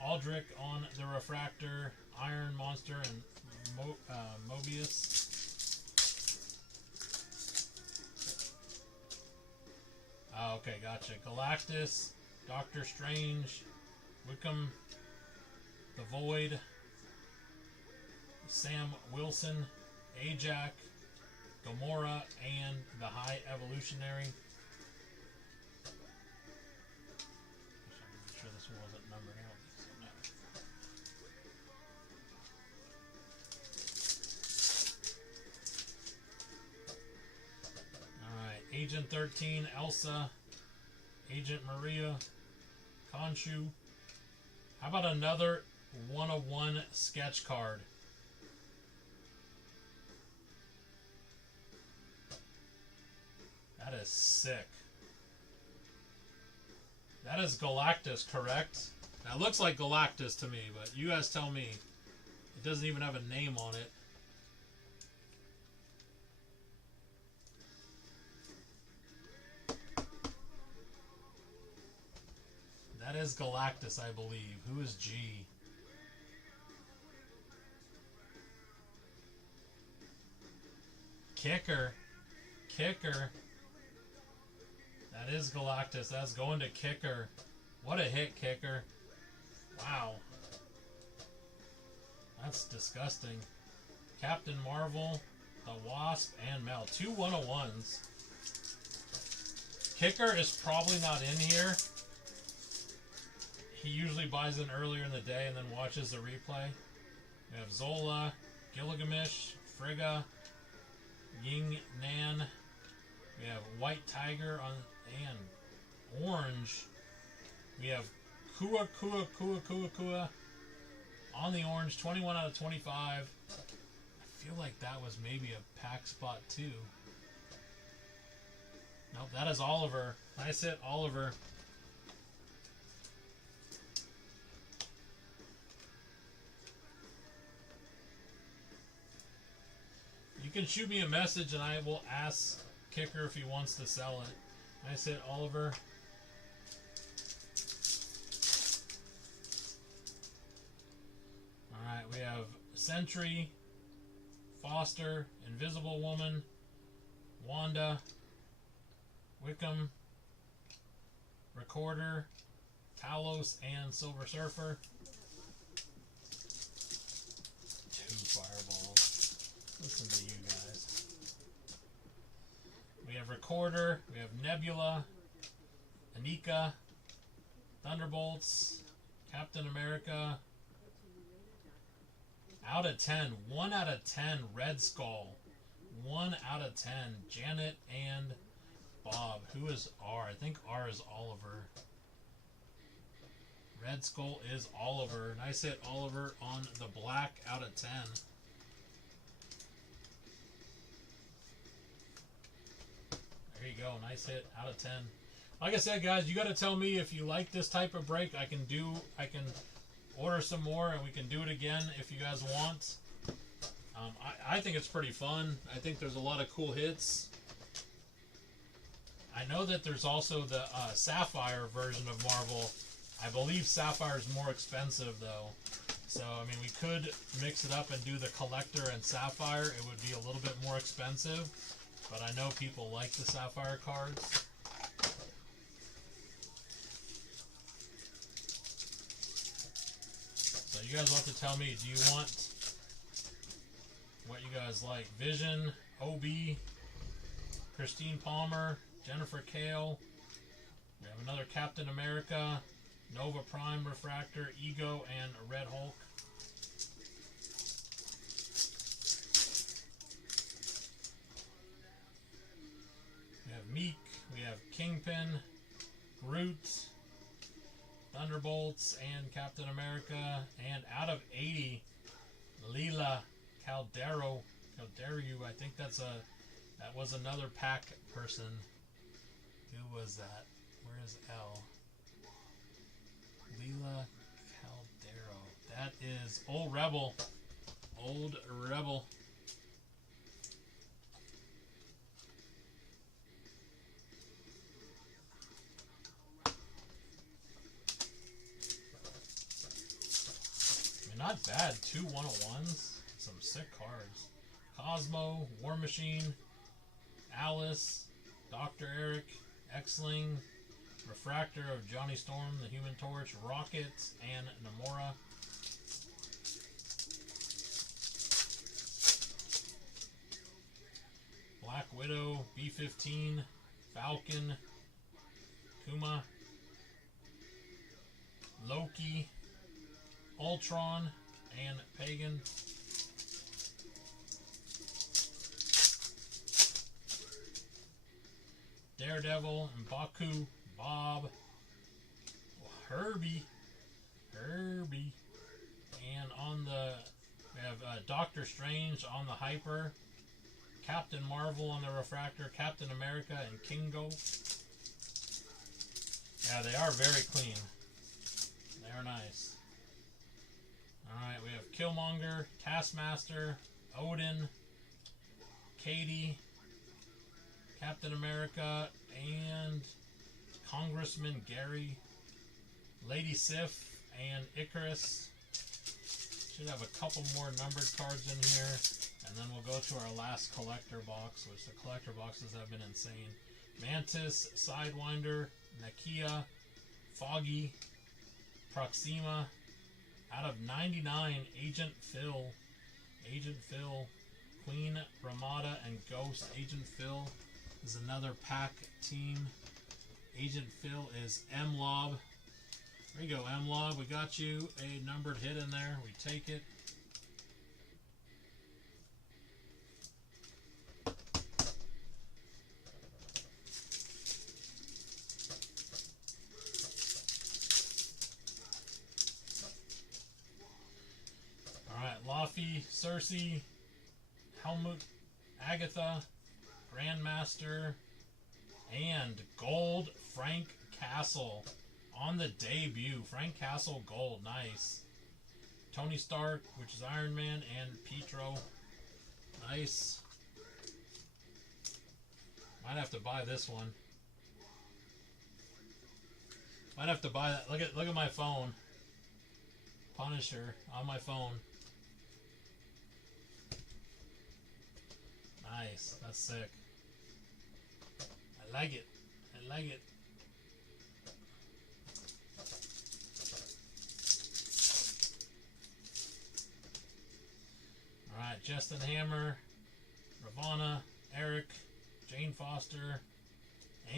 Aldrich on the Refractor, Iron Monster, and Mobius. Oh, okay, gotcha. Galactus, Doctor Strange, Wickham, the Void, Sam Wilson, Ajax, Gamora, and the High Evolutionary. I'm sure this one wasn't numbered out. Alright, Agent 13, Elsa, Agent Maria, Khonshu. How about another 101 sketch card? That is sick. That is Galactus, correct? That looks like Galactus to me, but you guys tell me. It doesn't even have a name on it. That is Galactus, I believe. Who is G? Kicker. Kicker. That is Galactus. That's going to Kicker. What a hit, Kicker. Wow. That's disgusting. Captain Marvel, the Wasp, and Mel. 2 101s. Kicker is probably not in here. He usually buys in earlier in the day and then watches the replay. We have Zola, Gilgamesh, Frigga, Ying Nan. We have White Tiger on and Orange. We have Kua on the Orange, 21 out of 25. I feel like that was maybe a pack spot too. Nope, that is Oliver. Nice hit, Oliver. You can shoot me a message and I will ask Kicker if he wants to sell it. Nice hit, Oliver. Alright, we have Sentry, Foster, Invisible Woman, Wanda, Wickham, Recorder, Talos, and Silver Surfer. 2 fireballs. Listen to you guys. We have Recorder, we have Nebula, Anika, Thunderbolts, Captain America. Out of 10. 1 out of 10. Red Skull. 1 out of 10. Janet and Bob. Who is R? I think R is Oliver. Red Skull is Oliver. Nice hit, Oliver, on the black out of 10. There you go. Nice hit out of 10. Like I said, guys, you got to tell me if you like this type of break. I can order some more and we can do it again if you guys want. I think it's pretty fun. I think there's a lot of cool hits. I know that there's also the Sapphire version of Marvel. I believe Sapphire is more expensive though. So, I mean, we could mix it up and do the Collector and Sapphire. It would be a little bit more expensive. But I know people like the Sapphire cards. So you guys will have to tell me, do you want what you guys like? Vision, OB, Christine Palmer, Jennifer Kale. We have another Captain America, Nova Prime Refractor, Ego, and Red Hulk. We have Meek, we have Kingpin, Groot, Thunderbolts, and Captain America. And out of 80, Leela Caldero, I think that was another pack person. Who was that? Where is L? Leela Caldero. That is Old Rebel. Old Rebel. I mean, not bad. 2 101s. Some sick cards. Cosmo, War Machine, Alice, Dr. Eric, X-Ling, Refractor of Johnny Storm, the Human Torch, Rocket, and Namora. Black Widow, B-15, Falcon, Kuma, Loki, Ultron, and Pagan. Daredevil, M'Baku, Bob, Herbie, and on the, we have Doctor Strange on the Hyper, Captain Marvel on the Refractor, Captain America, and Kingo. Yeah, they are very clean. They are nice. Alright, we have Killmonger, Taskmaster, Odin, Katie, Captain America, and Congressman Gary, Lady Sif, and Icarus. Should have a couple more numbered cards in here, and then we'll go to our last collector box, which the collector boxes have been insane. Mantis, Sidewinder, Nakia, Foggy, Proxima. Out of 99, Agent Phil, Queen Ramada, and Ghost. Agent Phil is another pack team. Agent Phil is M-Lob. There you go, M-Lob. We got you a numbered hit in there. We take it. Alright, Laufey, Cersei, Helmut, Agatha, Grandmaster, and Gold Frank Castle on the debut. Frank Castle Gold, nice. Tony Stark, which is Iron Man, and Pietro, nice. Might have to buy this one. Might have to buy that. Look at my phone. Punisher on my phone. Nice, that's sick. I like it. I like it. Alright, Justin Hammer, Ravonna, Eric, Jane Foster,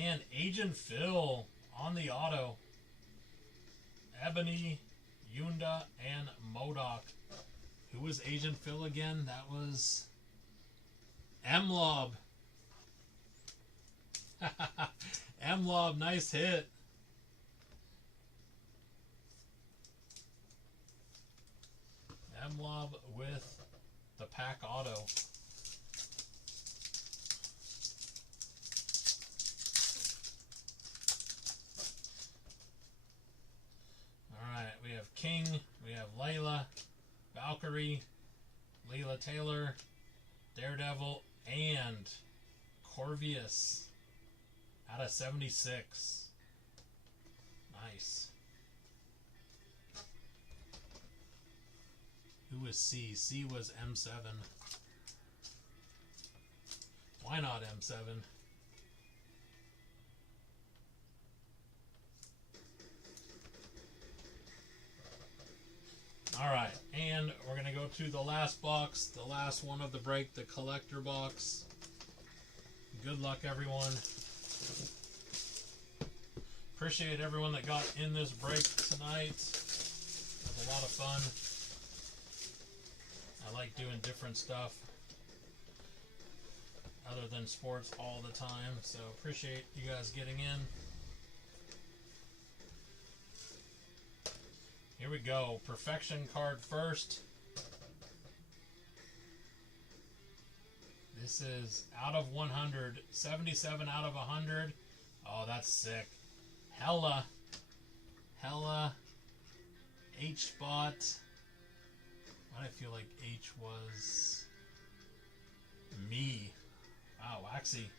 and Agent Phil on the auto. Ebony, Yunda, and MODOK. Who was Agent Phil again? That was M-Lob. M-Lob, nice hit. M-Lob with the pack auto. Alright, we have King, we have Layla, Valkyrie, Leela Taylor, Daredevil, and Corvius out of 76. Nice. Who was C? C was M7. Why not M7? Alright, and we're going to go to the last box, the last one of the break, the collector box. Good luck, everyone. Appreciate everyone that got in this break tonight. It was a lot of fun. I like doing different stuff other than sports all the time, so appreciate you guys getting in. Here we go. Perfection card first. This is out of 100. 77 out of 100. Oh, that's sick. Hella H spot. Why do I feel like H was me? Wow, waxy.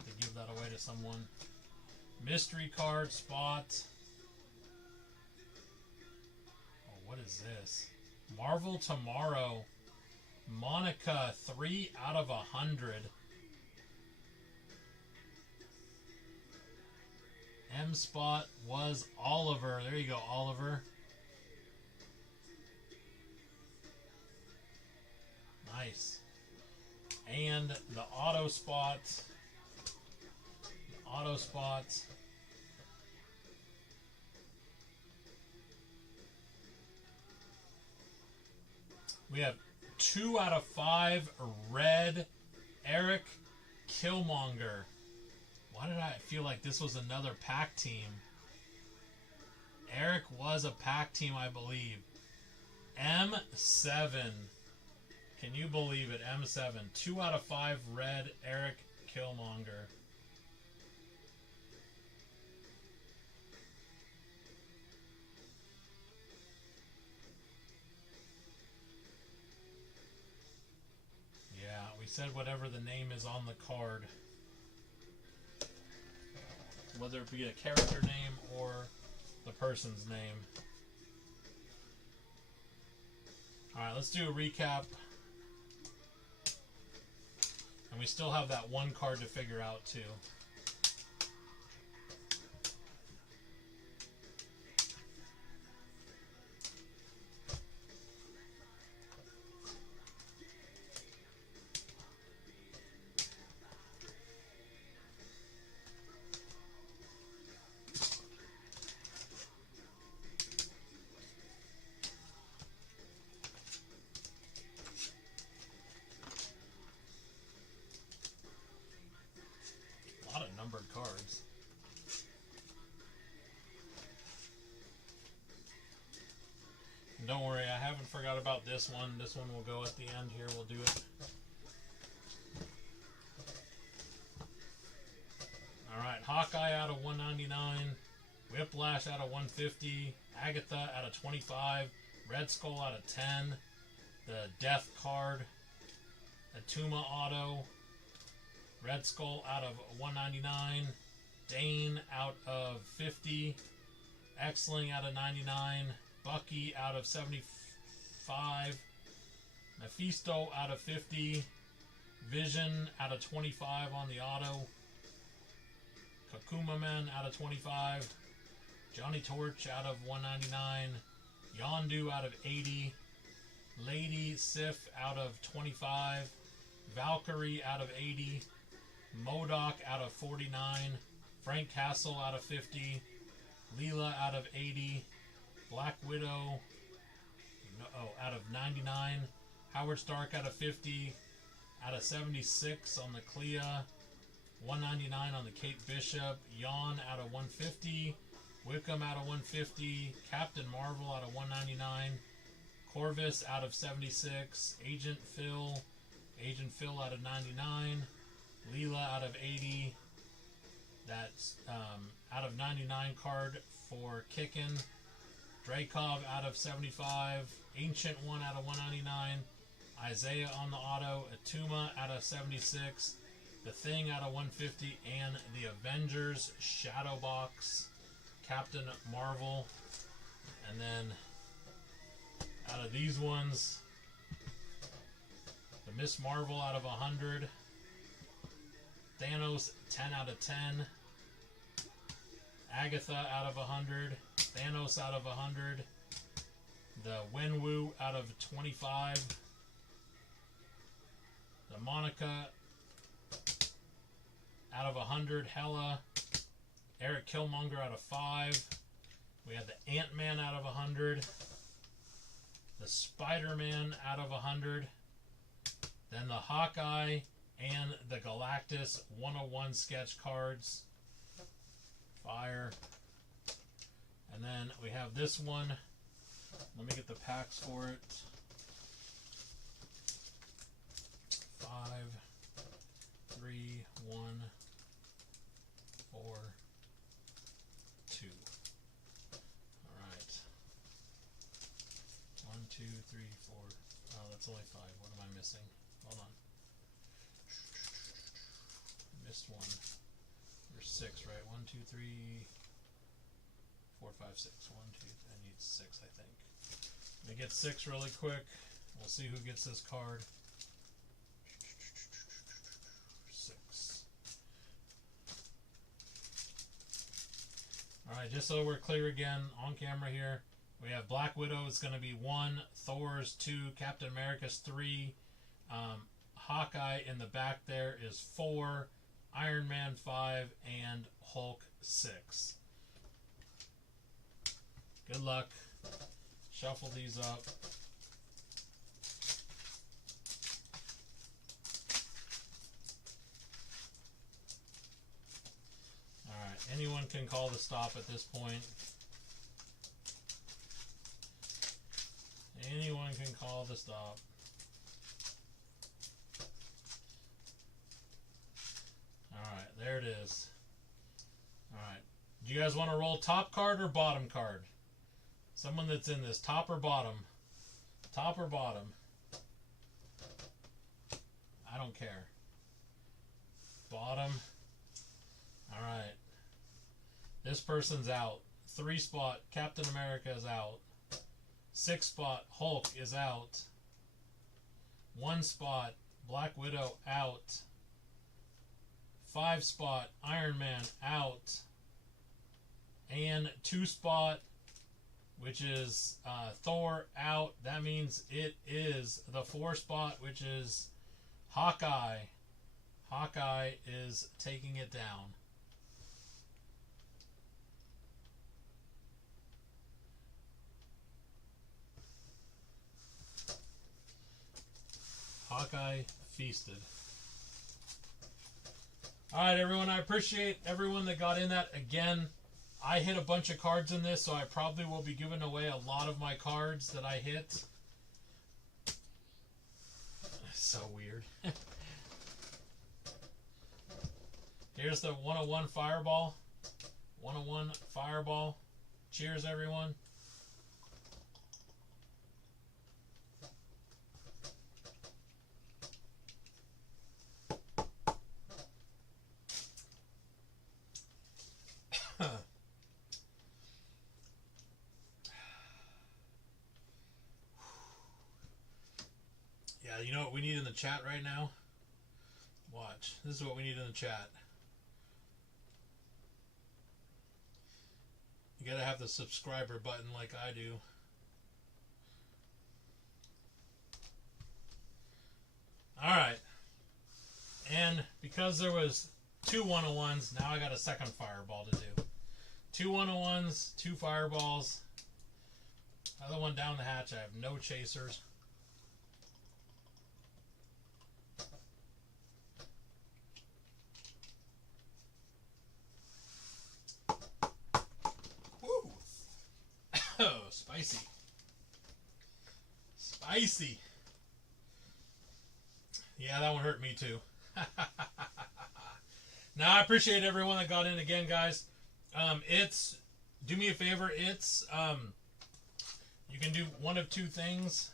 To give that away to someone. Mystery card spot. Oh, what is this? Marvel Tomorrow. Monica, 3 out of 100. M spot was Oliver. There you go, Oliver. Nice. And the auto spot. We have 2 out of 5 red Eric Killmonger. Why did I feel like this was another pack team? Eric was a pack team, I believe. M7. Can you believe it? M7. 2 out of 5 red Eric Killmonger. Yeah, we said whatever the name is on the card. Whether it be a character name or the person's name. Alright, let's do a recap. And we still have that one card to figure out too. Cards. And don't worry, I haven't forgot about this one. This one will go at the end here. We'll do it. Alright, Hawkeye out of 199. Whiplash out of 150. Agatha out of 25. Red Skull out of 10. The Death card. Atuma auto. Red Skull out of 199. Dane out of 50. X-Ling out of 99. Bucky out of 75. Mephisto out of 50. Vision out of 25 on the auto. Kakuma Man out of 25. Johnny Torch out of 199. Yondu out of 80. Lady Sif out of 25. Valkyrie out of 80. MODOK out of 49. Frank Castle out of 50. Leela out of 80. Black Widow out of 99. Howard Stark out of 50. Out of 76 on the Clea. 199 on the Kate Bishop. Yawn out of 150. Wickham out of 150. Captain Marvel out of 199. Corvus out of 76. Agent Phil out of 99. Leela out of 80. That's out of 99 card for Kickin. Drakov out of 75. Ancient One out of 199. Isaiah on the auto. Atuma out of 76. The Thing out of 150. And the Avengers Shadow Box. Captain Marvel. And then out of these ones, the Miss Marvel out of 100. Thanos 10 out of 10. Agatha out of 100. Thanos out of 100. The Wenwu out of 25. Monica out of 100. Hella. Eric Killmonger out of 5. We had the Ant-Man out of 100. The Spider-Man out of 100. Then the Hawkeye and the Galactus 101 sketch cards. Fire. And then we have this one. Let me get the packs for it. 5, 3, 1, 4, 2. Alright. 1, 2, 3, 4. Oh, that's only 5. What am I missing? Hold on. Missed one. There's 6, right? 1, 2, 3, 4, 5, 6. 1, 2, I need 6, I think. Let me get 6 really quick. We'll see who gets this card. 6. Alright, just so we're clear again, on camera here, we have Black Widow is going to be 1, Thor's 2, Captain America's 3, Hawkeye in the back there is 4, Iron Man 5, and Hulk 6. Good luck. Shuffle these up. Alright, anyone can call the stop at this point. Anyone can call the stop. Alright, there it is. Alright. Do you guys want to roll top card or bottom card? Someone that's in this, top or bottom? Top or bottom? I don't care. Bottom. Alright. This person's out. 3 spot, Captain America is out. 6 spot, Hulk is out. 1 spot, Black Widow out. 5 spot, Iron Man out. And 2 spot, which is Thor out. That means it is the 4 spot, which is Hawkeye. Hawkeye is taking it down. Hawkeye feasted. Alright, everyone. I appreciate everyone that got in that. Again, I hit a bunch of cards in this, so I probably will be giving away a lot of my cards that I hit. So weird. Here's the 101 Fireball. 101 Fireball. Cheers, everyone. Yeah, you know what we need in the chat right now? Watch. This is what we need in the chat. You gotta have the subscriber button like I do. Alright. And because there was 2 101s, now I got a second fireball to do. 2 101s, 2 fireballs. Other one down the hatch. I have no chasers. Woo! Oh, spicy. Spicy. Yeah, that one hurt me too. Now, I appreciate everyone that got in again, guys. It's, do me a favor, it's, you can do one of 2 things.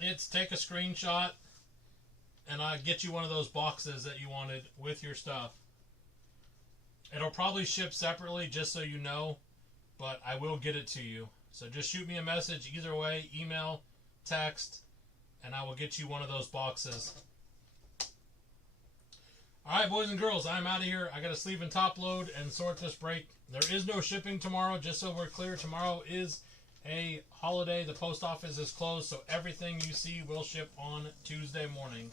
It's take a screenshot and I get you one of those boxes that you wanted with your stuff. It'll probably ship separately, just so you know, but I will get it to you. So just shoot me a message either way, email, text, and I will get you one of those boxes. Alright, boys and girls, I'm out of here. I got to sleeve and top load and sort this break. There is no shipping tomorrow, just so we're clear. Tomorrow is a holiday. The post office is closed, so everything you see will ship on Tuesday morning.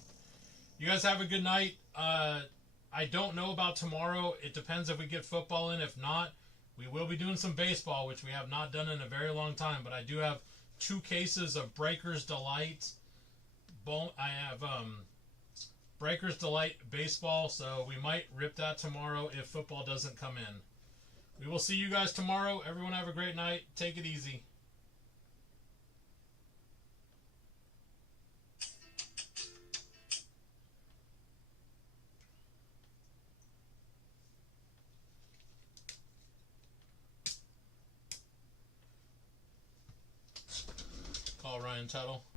You guys have a good night. I don't know about tomorrow. It depends if we get football in. If not, we will be doing some baseball, which we have not done in a very long time. But I do have 2 cases of Breakers Delight. I have Breakers Delight baseball, so we might rip that tomorrow if football doesn't come in. We will see you guys tomorrow. Everyone have a great night. Take it easy. Call Ryan Tuttle.